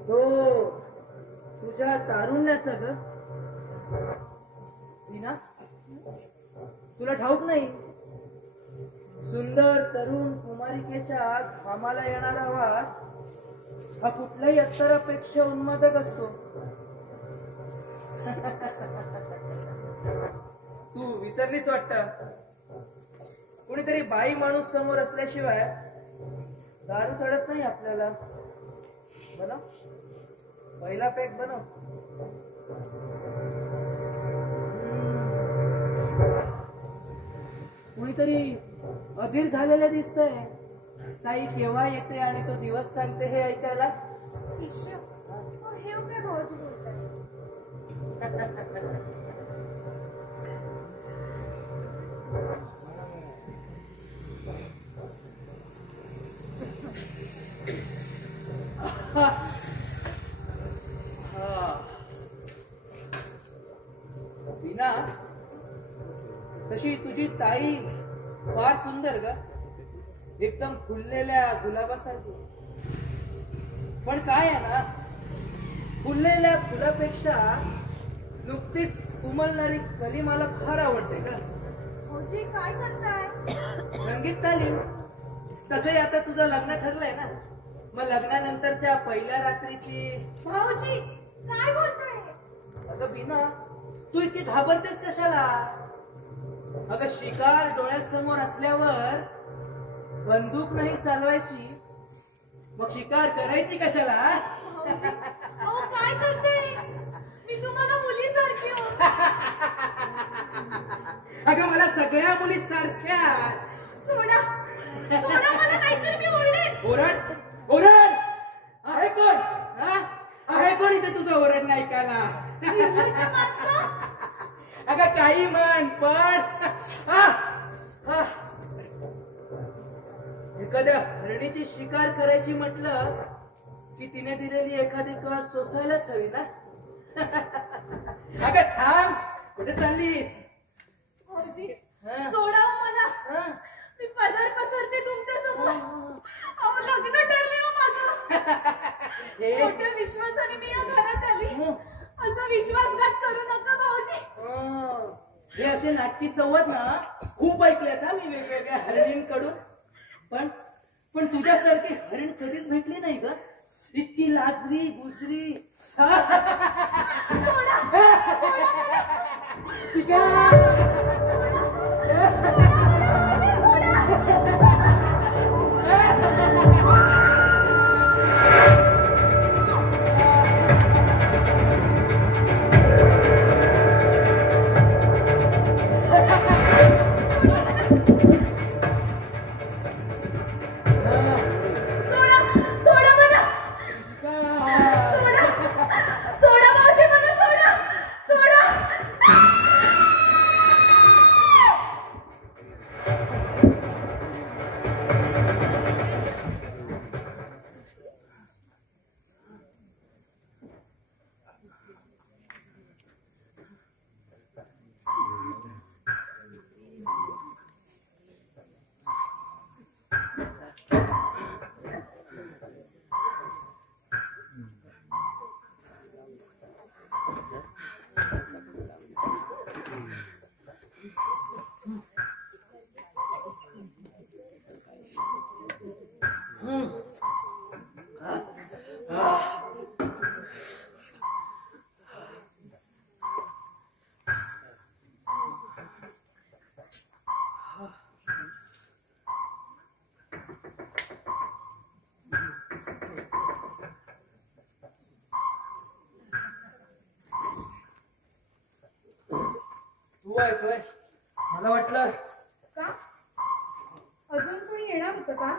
तो तुझ्या तारुण्याचा ग ना, तुला ठाऊक नाही. सुंदर तरुण कुमारिकेच्या घामाला येणारा वास हा कुठल्याही अत्तरापेक्षा उन्मादक असतो. तू विसरलीस वाटत. कुणीतरी बाई माणूस समोर असल्याशिवाय दारू चढत नाही आपल्याला. बनव, पहिला पॅक बनव. कुणीतरी अधीर झालेलं दिसतंय. ताई केव्हा येते आणि तो दिवस सांगते हे ऐकायला. ईश्वर, हे काय भाऊजी बोलतात? बीना, तशी तुझी ताई फार सुंदर ग, एकदम फुललेल्या गुलाबासारखी. पण काय आहे ना, फुललेल्या फुलापेक्षा नुकतीच उमलणारी कली मला फार आवडते ग. भाऊजी काय करताय? रंगीत तालीम. तसंही आता तुझं लग्न ठरलंय ना, मग लग्नानंतरच्या पहिल्या रात्रीची. भाऊजी काय बोलताय? अगं बीना, तू इतकी घाबरतेस कशाला? अगं शिकार डोळ्यासमोर असल्यावर बंदूक नाही चालवायची, मग शिकार करायची कशाला? भाऊजी, अहो काय करते? मी तुम्हाला मुलीसारखी हो. अगं मला सगळ्या मुली सारख्याच. सोडा सोडा मला, नाहीतर मी ओरडेन. ओरड ओरड. आहे कोण? हा? आहे कोण इथे तुझं ओरडणं ऐकायला? निर्लज्ज माणसं. अगं काही म्हण, पण एखाद्या हरणीची शिकार करायची म्हटलं की तिने दिलेली एखादी कळ सोसायलाच हवी ना. अगं थांब, कुठे चाललीस? भाऊजी हा? सोडा हो मला. हा? मी पदर पसरते तुमच्या समोर. अहो लग्न ठरले हो माझं. हे मोठ्या विश्वासाने मी या घरात आली. असा विश्वासघात करू नका भाऊजी. हे असे नाटकी संवाद ना खूप ऐकलेत हा मी वेगवेगळ्या हरणींकडून. पण तुझ्यासारखी हरिण कधीच भेटली नाही ग. इतकी लाजरी बुजरी. शिकार. आहेस होय? मला वाटलं का अजून कोणी येणार होतं का?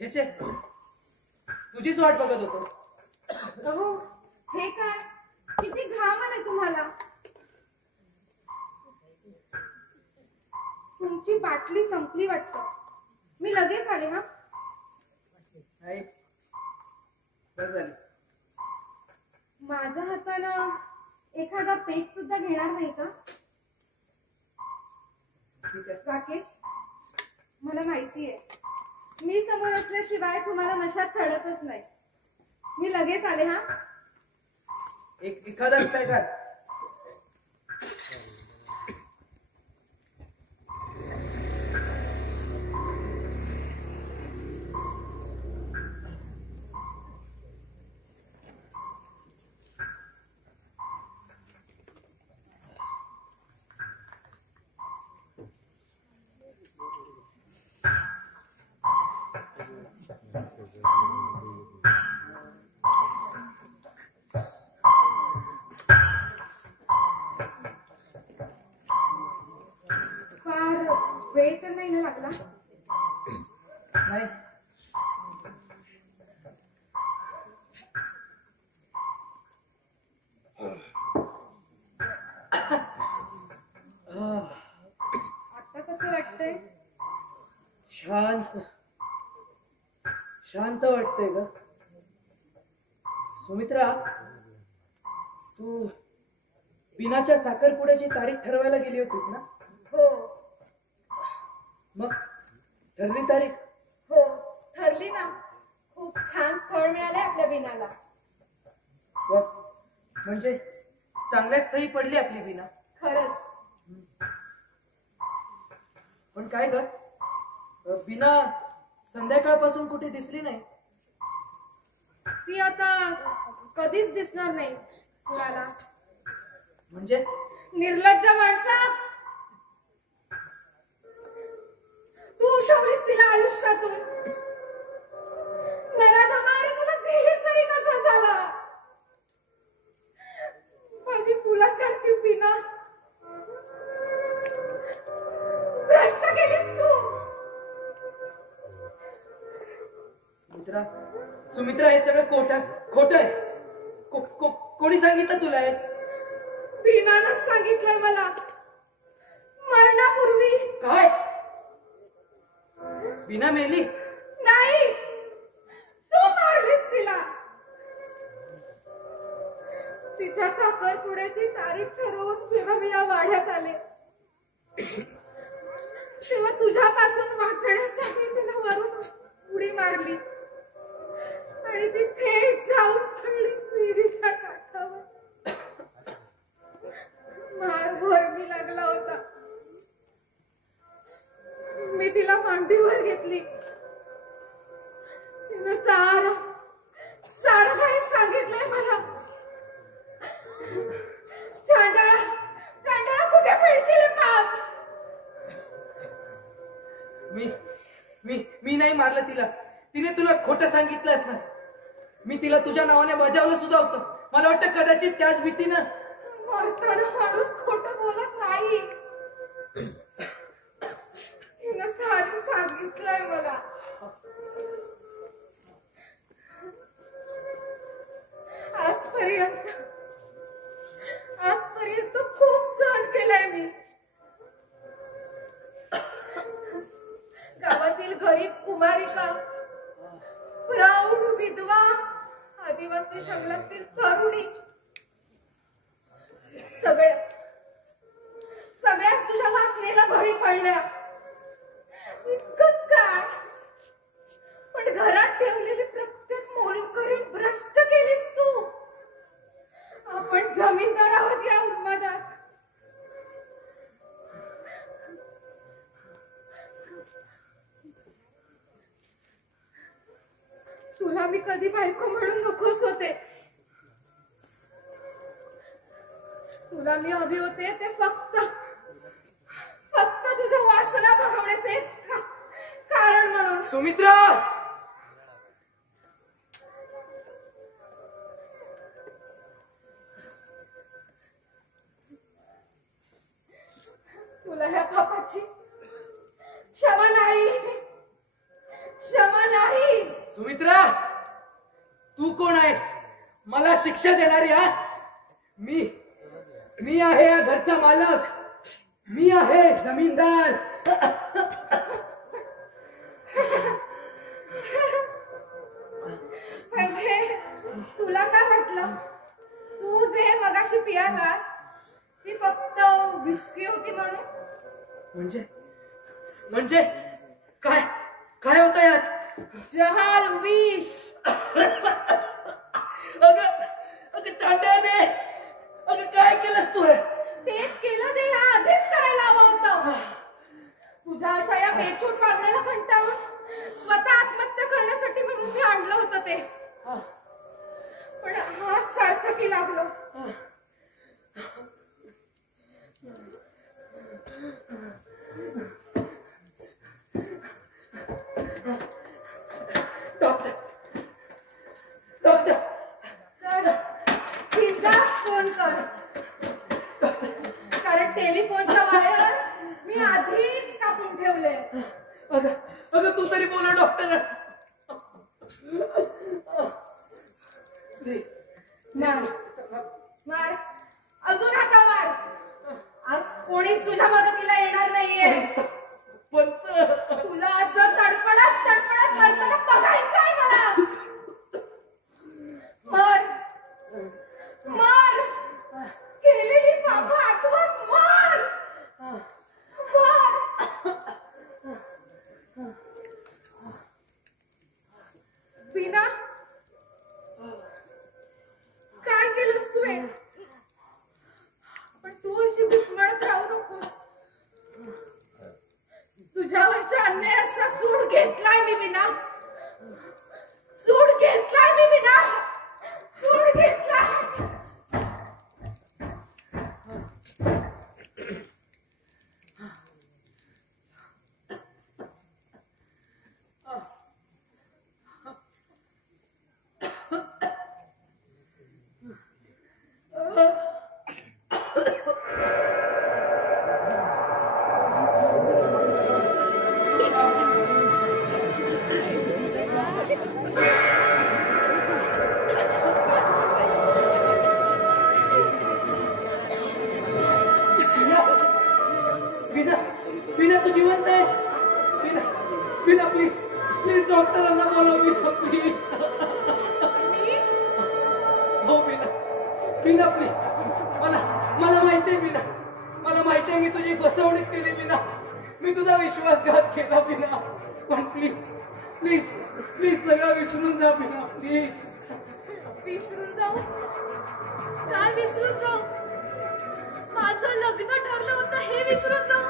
छे छे, तुझीच वाट बघत होतो. अहो हे काय, किती घाम आलाय तुम्हाला. तुमची बाटली संपली वाटतं. मी लगेच आले हा. नाही, बस झाली. माझ्या हातानं एखादा पेज सुद्धा घेणार नाही का? ठीक आहे. राकेश, मला माहितीये मी समोर असल्याशिवाय तुम्हाला नशात चढतच नाही. मी लगेच आले हा. एखादा काय काढ. फार वेळ तर नाही ना लागला? नाही, आता कसं वाटतंय? शांत शांत वाटतंय ग. सुमित्रा, तू बिनाच्या साखरपुड्याची तारीख ठरवायला गेली होतीस ना? हो मग ठरली तारीख? हो ठरली ना. खूप छान स्थळ मिळालंय आपल्या बिनाला. वा, म्हणजे चांगल्या स्थळी पडली आपली बिना. खरंच. पण काय ग, बिना संध्याकाळपासून कुठे दिसली नाही. ती आता कधीच दिसणार नाही मुलाला. म्हणजे निर्लज्ज माणसा, तू उठवलीस तिला आयुष्यातून. नराधमाने तुला दिली तरी कसा झाला? माझी फुलासारखी बिना भ्रष्ट केलीस तू. सुमित्रा, सुमित्रा, हे सगळं खोट आहे. कोणी सांगितलं तुला हे? बिनानंच सांगितलंय मला मरणापूर्वी. काय? बिना मेली? नाही, तू मारलीस तिला. तिच्या साखरपुड्याची तारीख ठरवून जेव्हा मी या वाड्यात आले, तेव्हा तुझ्यापासून वाचण्यासाठी तिला वरून उडी मारली आणि ती थेट जाऊन पडली विहिरीच्या काठावर. मारभर मी लागला होता. मी तिला मांडीवर घेतली. तिनं सारं काही सांगितलंय मला. चांडाळा कुठे फेडशील पाप? मी नाही मारलं तिला. तिने तुला खोटं सांगितलं असणार. मी तिला तुझ्या नावाने बजावलं सुद्धा होतं. मला वाटतं कदाचित त्याच भीतीनं. म्हातारा माणूस खोटं बोलत नाही. तिनं सारं सांगितलंय मला. आजपर्यंत खूप सहन केलाय मी. गावातील गरीब कुमारिका, प्रौढ विधवा, आदिवासी जंगलातील तरुणी, सगळ्याच तुझ्या वासनेला बळी पडल्या. इतकंच काय, पण घरात ठेवलेली प्रत्येक मोलकरी भ्रष्ट केलीस तू. आपण जमीनदार आहोत या उन्मादात. तुला मी कधी बायको म्हणून नकोच होते. तुला मी हवी होते ते फक्त तुझ्या वासना भगवण्याचे कारण म्हणून. सुमित्रा, ह्या पापाची क्षमा नाही, क्षमा नाही. सुमित्रा, तू कोण आहेस मला शिक्षा देणारी? हा, मी आहे या घरचा मालक, मी आहे जमीनदार. म्हणजे तुला काय वाटलं? तू जे मगाशी पियालास ती फक्त विस्की होती म्हणून? म्हणजे काय काय होतं यात? जहाल विष. अगं चांड्याने, अगं काय केलंस तू? तेच केलं ते ह्या आधीच करायला हवं होतं. तुझ्या अशा या बेछूट वागण्याला कंटाळून स्वतः आत्महत्या करण्यासाठी म्हणून मी आणलं होतं ते. पण हा सार्थकी लागलो. डॉक्टर डॉक्टर तर बिनधास्त फोन कर, कारण टेलिफोनच्या वायर मी आधीच कापून ठेवले. अगं तू तरी बोला डॉक्टर. मार मार, अजून हाका मार. आज कोणीच तुझ्या मदतीला येणार नाहीये. पण तुला असं तडफडत तडफडत मरताना बघायचंय मला. मर मर, केलेली पाप आठवत मर मर. बिना काय केलंस तू हे? पण तू अशी घुसमळत राहू नकोस. तुझ्यावरच्या अन्यायाचा सूड घेतलाय मी विना, सूड घेतलाय मी विना, सूड घेतलाय. बिना तू जिवंत आहे. बिना प्लीज प्लीज डॉक्टरांना बोलव. बिना प्लीज. हो बिना प्लीज. मला माहितीये बिना, मला माहितीये मी तुझी फसवणूक केली बिना, मी तुझा विश्वासघात केला बिना. पण प्लीज प्लीज प्लीज सगळं विसरून जा बिना प्लीज. विसरून जाऊ? काय विसरून जाऊ? माझं लग्न ठरलं होतं हे विसरून जाऊ?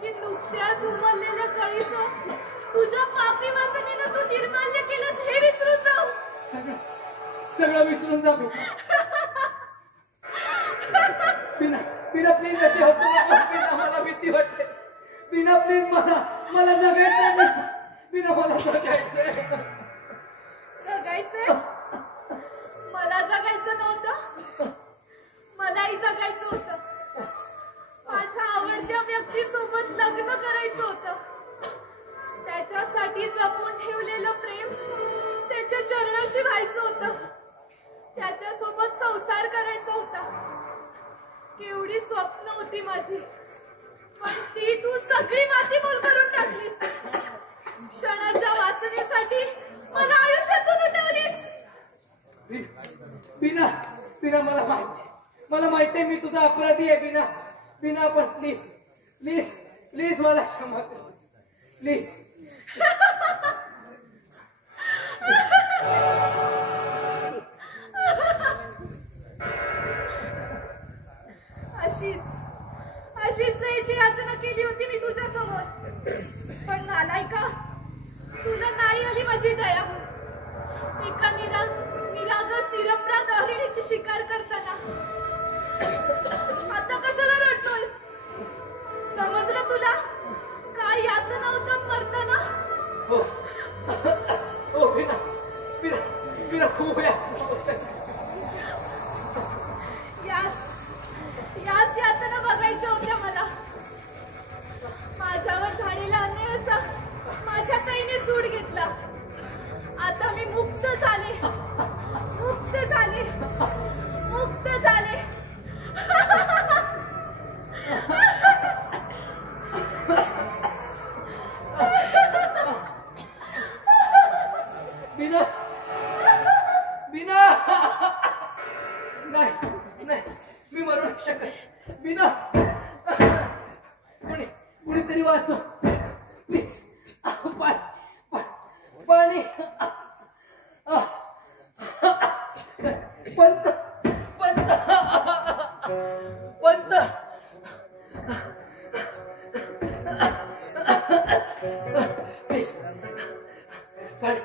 की नुकत्याच उमललेल्या कळीचं तुझ्या पापी वासनेनं तू निर्माल्य केलंस हे विसरून जाऊ? सगळं विसरून जा बिना. बिना प्लीज असे होतो बिना, मला भीती वाटते बिना. प्लीज मला जगायचं बिना, मला जगायचंय. जगायचंय? मला जगायचं नव्हतं, मलाही जगायचं होतं. माझ्या आवडत्या व्यक्तीसोबत लग्न करायचं होतं. त्याच्यासाठी जपून ठेवलेलं प्रेम त्याच्या चरणाशी व्हायचं होतं. त्याच्यासोबत संसार करायचा होता. केवढी स्वप्न होती माझी, पण ती तू सगळी मातीमोल करून टाकलीस. क्षणाच्या वासनेसाठी मला आयुष्यातून उठवलीस. बिना मला माहितीये मी तुझा अपराधी आहे बिना. पण प्लीज प्लीज प्लीज मला क्षमा कर प्लीज. अशीच न्यायची याचना केली होती मी तुझ्या समोर. पण नालायका, तुला नाही आली माझी दया. एका निरागस निरपराध हरिणीची शिकार करताना आता कशाला रडतोयस? समजलं तुला काय यातना होतात मरताना? हो बिना खूप याच यातना बघायच्या होत्या मला. कोणीतरी वाचव प्लीज. पाणी पंत पंत पंत प्लीज पाणी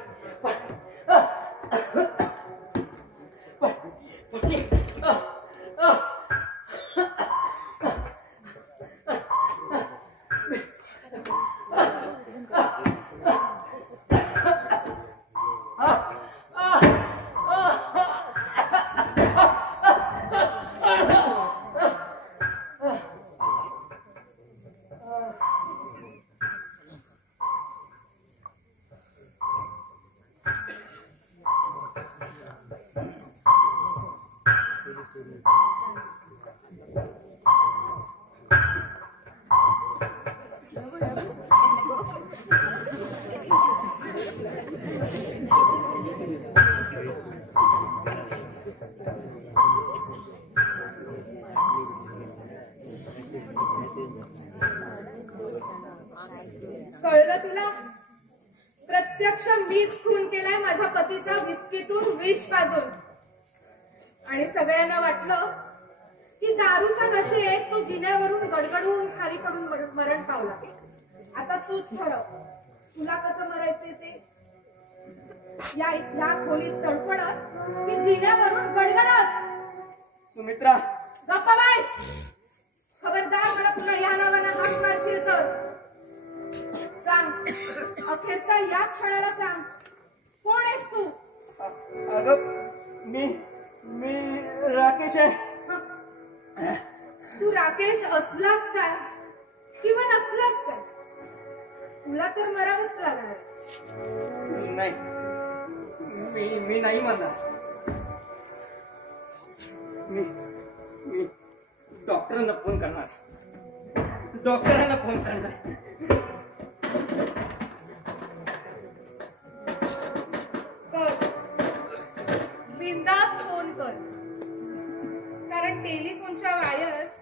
कळलं तुला? प्रत्यक्ष मीच खून केलाय माझ्या पतीचा विस्कीतून विष पाजून. आणि सगळ्यांना वाटलं की दारूच्या नशेत तो जिन्यावरून गडगडून खाली पडून मरण पावला. आता तूच ठरव तुला कसं मरायचंय ते. या खोलीत तडफडत की जिन्यावरून गडगडत. सुमित्रा, गप्पा बाय. खबरदार मला पुन्हा या नावानं हाक मारशील तर सांग. अखेरच्या याच क्षणाला सांग कोण आहेस तू? अगं मी राकेश आहे. तू राकेश असलास काय किंवा नसलास काय तुला तर मरावंच लागणार. नाही, मी नाही म्हणणार. मी डॉक्टरांना फोन करणार. डॉक्टरांना फोन करणार. बिंदास फोन कर. कारण टेलिफोनच्या वायर्स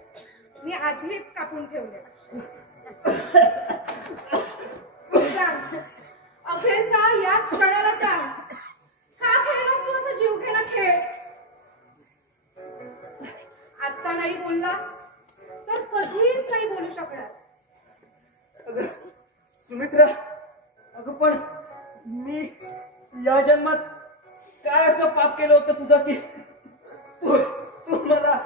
मी आधीच कापून ठेवल्या. सांग अखेरच्या या क्षणाला सांग का खेळलास तू असं जीव घेणा खेळ? आता नाही बोललास तर कधीच नाही बोलू शकणार. सुमित्रा, अगं पण मी या जन्मात काय असं पाप केलं होतं तुझं की तू मला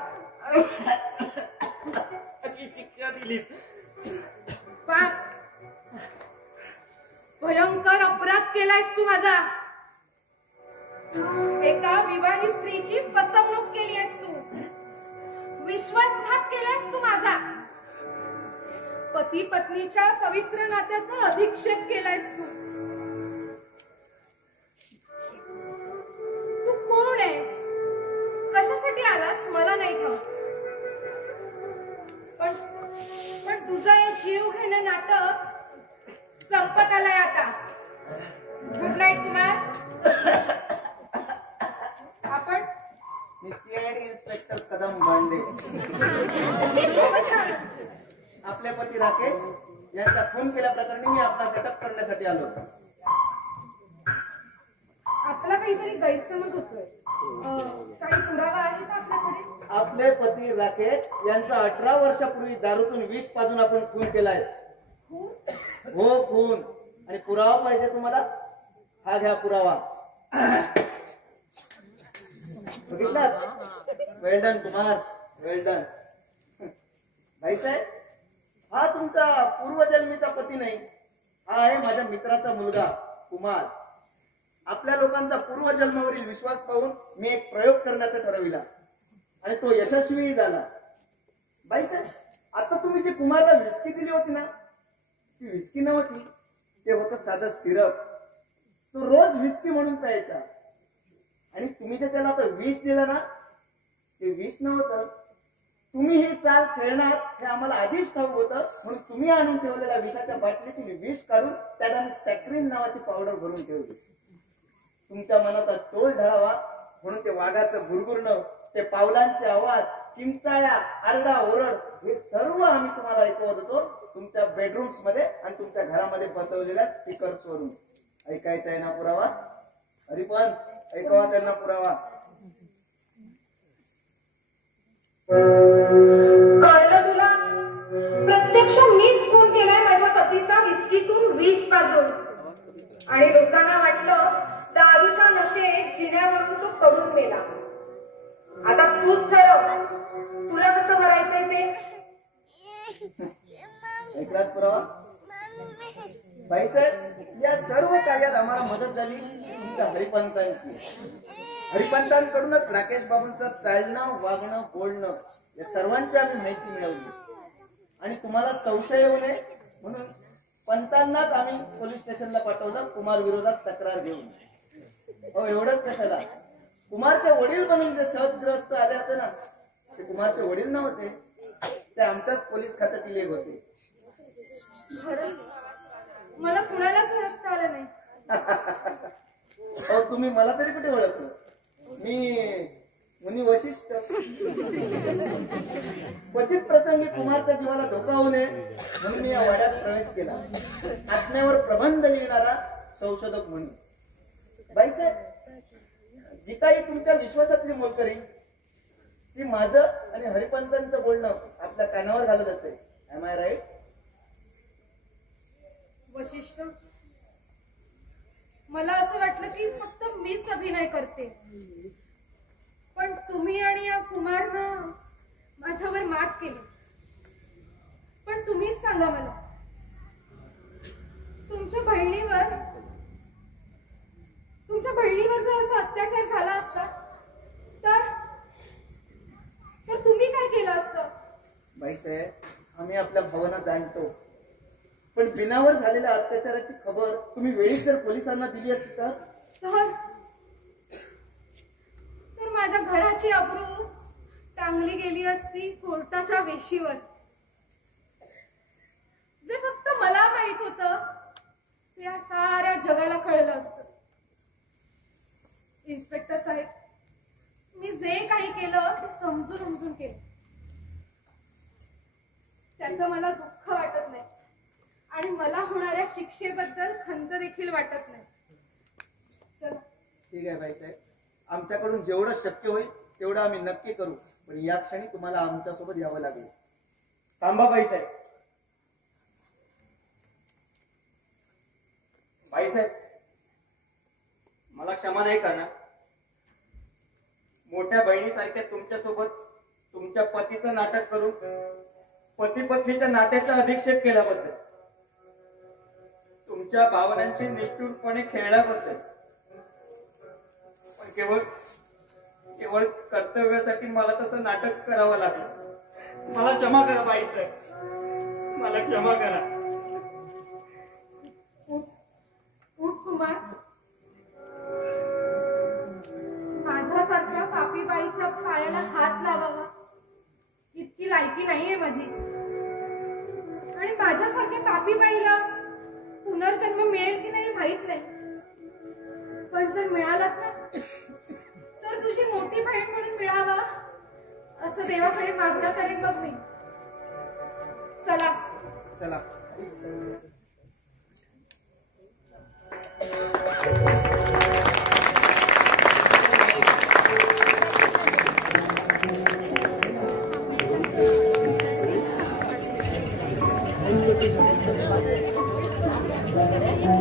अशी शिक्षा दिलीस? पाप, भयंकर अपराध केलायस तू माझा. एका विवाहित स्त्रीची फसवणूक केली आहेस तू. विश्वासघात केलायस तू माझा. पती पत्नीच्या पवित्र नात्याचा अधिक्षेप केलायस तू. तू कोण आहेस? कशासाठी आलास मला नाही ठाऊक. पण तुझं हे जीव घेणं नाटक संपत आलंय आता. Good night Kumar. आपण मी CID इन्स्पेक्टर कदम बांडे. आपल्या पती राकेश यांचा खून केल्याप्रकरणी मी आपला अटक करण्यासाठी आलो. आपला काहीतरी गैरसमज होतोय. काही पुरावा आहे का आपल्याकडे? आपले पती राकेश यांचा 18 वर्षापूर्वी दारूतून विष पाजून आपण खून केलाय. हो, खून. आणि पुरावा पाहिजे तुम्हाला? हा घ्या पुरावा. बघितलात? वेल डन कुमार, वेल डन. भाईसाहेब, हा तुमचा पूर्वजन्मीचा पती नाही, हा आहे माझ्या मित्राचा मुलगा कुमार. आपल्या लोकांचा पूर्वजन्मावरील विश्वास पाहून मी एक प्रयोग करण्याचा ठरविला आणि तो यशस्वी झाला. बाईसाहेब, आता तुम्ही जी कुमारला विस्की दिली होती ना, ती विस्की नव्हती, ते होतं साधं सिरप. तो रोज विस्की म्हणून प्यायचा. आणि तुम्ही जे त्याला आता विष दिलं ना, ते विष नव्हतं. तुम्ही ही चाल खेळणार हे आम्हाला आधीच ठाऊक होतं, म्हणून तुम्ही आणून ठेवलेल्या विषाच्या बाटलीतून विष काढून त्यात आम्ही सॅक्रिन नावाची पावडर भरून ठेवली. तुमच्या मनाचा टोल ढळावा म्हणून ते वाघाचं गुरगुरणं, ते पावलांचे आवाज, चिंचाळ्या, आरडा ओरड हे सर्व आम्ही तुम्हाला ऐकवत होतो. तुमच्या बेडरूम्स मध्ये आणि तुमच्या घरामध्ये बसवलेल्या स्पीकर्स वरून. ऐकायचा आहे ना पुरावा? हरिपण ऐकावा त्यांना पुरावा. कळलं तुला? प्रत्यक्ष मीच फोन केलाय माझ्या पतीचा विस्कीतून विष पाजून. आणि लोकांना वाटलं दारूच्या नशेत जिन्यावरून तो पडून गेला. आता तूच ठरव तुला कसं मरायचंय ते. ऐकलात पुरावा? बाईसाहेब, या सर्व कार्यात आम्हाला मदत झाली तुमच्या हरिपंतांची. हरिपंतांकडूनच राकेश बाबूंचं चालणं, वागणं, बोलणं या सर्वांची आम्ही माहिती मिळवली. आणि तुम्हाला संशय येऊ नये म्हणून पंतांनाच आम्ही पोलीस स्टेशनला पाठवलं कुमार विरोधात तक्रार घेऊन. हो, एवढंच कशाला, कुमारचे वडील बनून जे सहग्रस्त आले होते ना, ते कुमारचे वडील नव्हते, ते आमच्याच पोलीस खात्यातील एक होते. मला कुणालाच ओळखता आलं नाही. हो, तुम्ही मला तरी कुठे ओळखलं? मुनी वशिष्ठ. क्वचित प्रसंगी कुमारच्या जीवाला धोका होऊ नये म्हणून मी या वाड्यात प्रवेश केला. आत्म्यावर प्रबंध लिहिणारा संशोधक म्हणून. बाईसाहेब, गीताई तुमच्या विश्वासातली मोलकरी, ती माझं आणि हरिपंतांचं बोलणं आपल्या कानावर घालत असे. M I right? वशिष्ठ, मला असं वाटलं की फक्त मीच अभिनय करते, पण तुम्ही आणि या कुमारनं माझ्यावर मात केली. पण तुम्हीच सांगा मला, तुमच्या बहिणीवर जर असा अत्याचार झाला असता तर तुम्ही काय केलं असतं? बाईसाहेब, आम्ही आपल्या भावना जाणतो, पण बिनावर झालेल्या अत्याचाराची खबर तुम्ही वेळीच जर पोलिसांना दिली असती तर माझ्या घराची अब्रू टांगली गेली असती कोर्टाच्या वेशीवर. जे फक्त मला माहित होतं ते या साऱ्या जगाला कळलं असतं. इन्स्पेक्टर साहेब, मी जे काही केलं ते समजून उमजून केलं. त्याचं मला दुःख वाटत नाही आणि मला होणाऱ्या शिक्षेबद्दल खंत देखील वाटत नाही. चला. ठीक आहे बाईसाहेब, आमच्याकडून जेवढं शक्य होईल तेवढं आम्ही नक्की करू, पण या क्षणी तुम्हाला आमच्यासोबत यावं लागेल. थांबा बाईसाहेब. बाईसाहेब, मला क्षमा नाही करणार. मोठ्या बहिणीसारख्या तुमच्यासोबत तुमच्या पतीचं नाटक करून पती पत्नीच्या नात्याचा अधिक्षेप केल्याबद्दल, तुमच्या भावनांची निष्ठुरपणे खेळल्याबद्दल, पण केवळ कर्तव्यासाठी मला तसं नाटक करावं लागलं. मला क्षमा करा बाईसाहेब, मला क्षमा करा. उठ कुमार. माझ्यासारख्या पापी बाईच्या पायाला हात लावावा इतकी लायकी नाहीये माझी. आणि माझ्यासारख्या पापी बाईला पुनर्जन्म मिळेल की नाही माहित नाही, पण जर मिळालाच ना तर तुझी मोठी बहीण म्हणून मिळावा असं देवाकडे मागणं करेन बघ मी. चला चला. Thank you.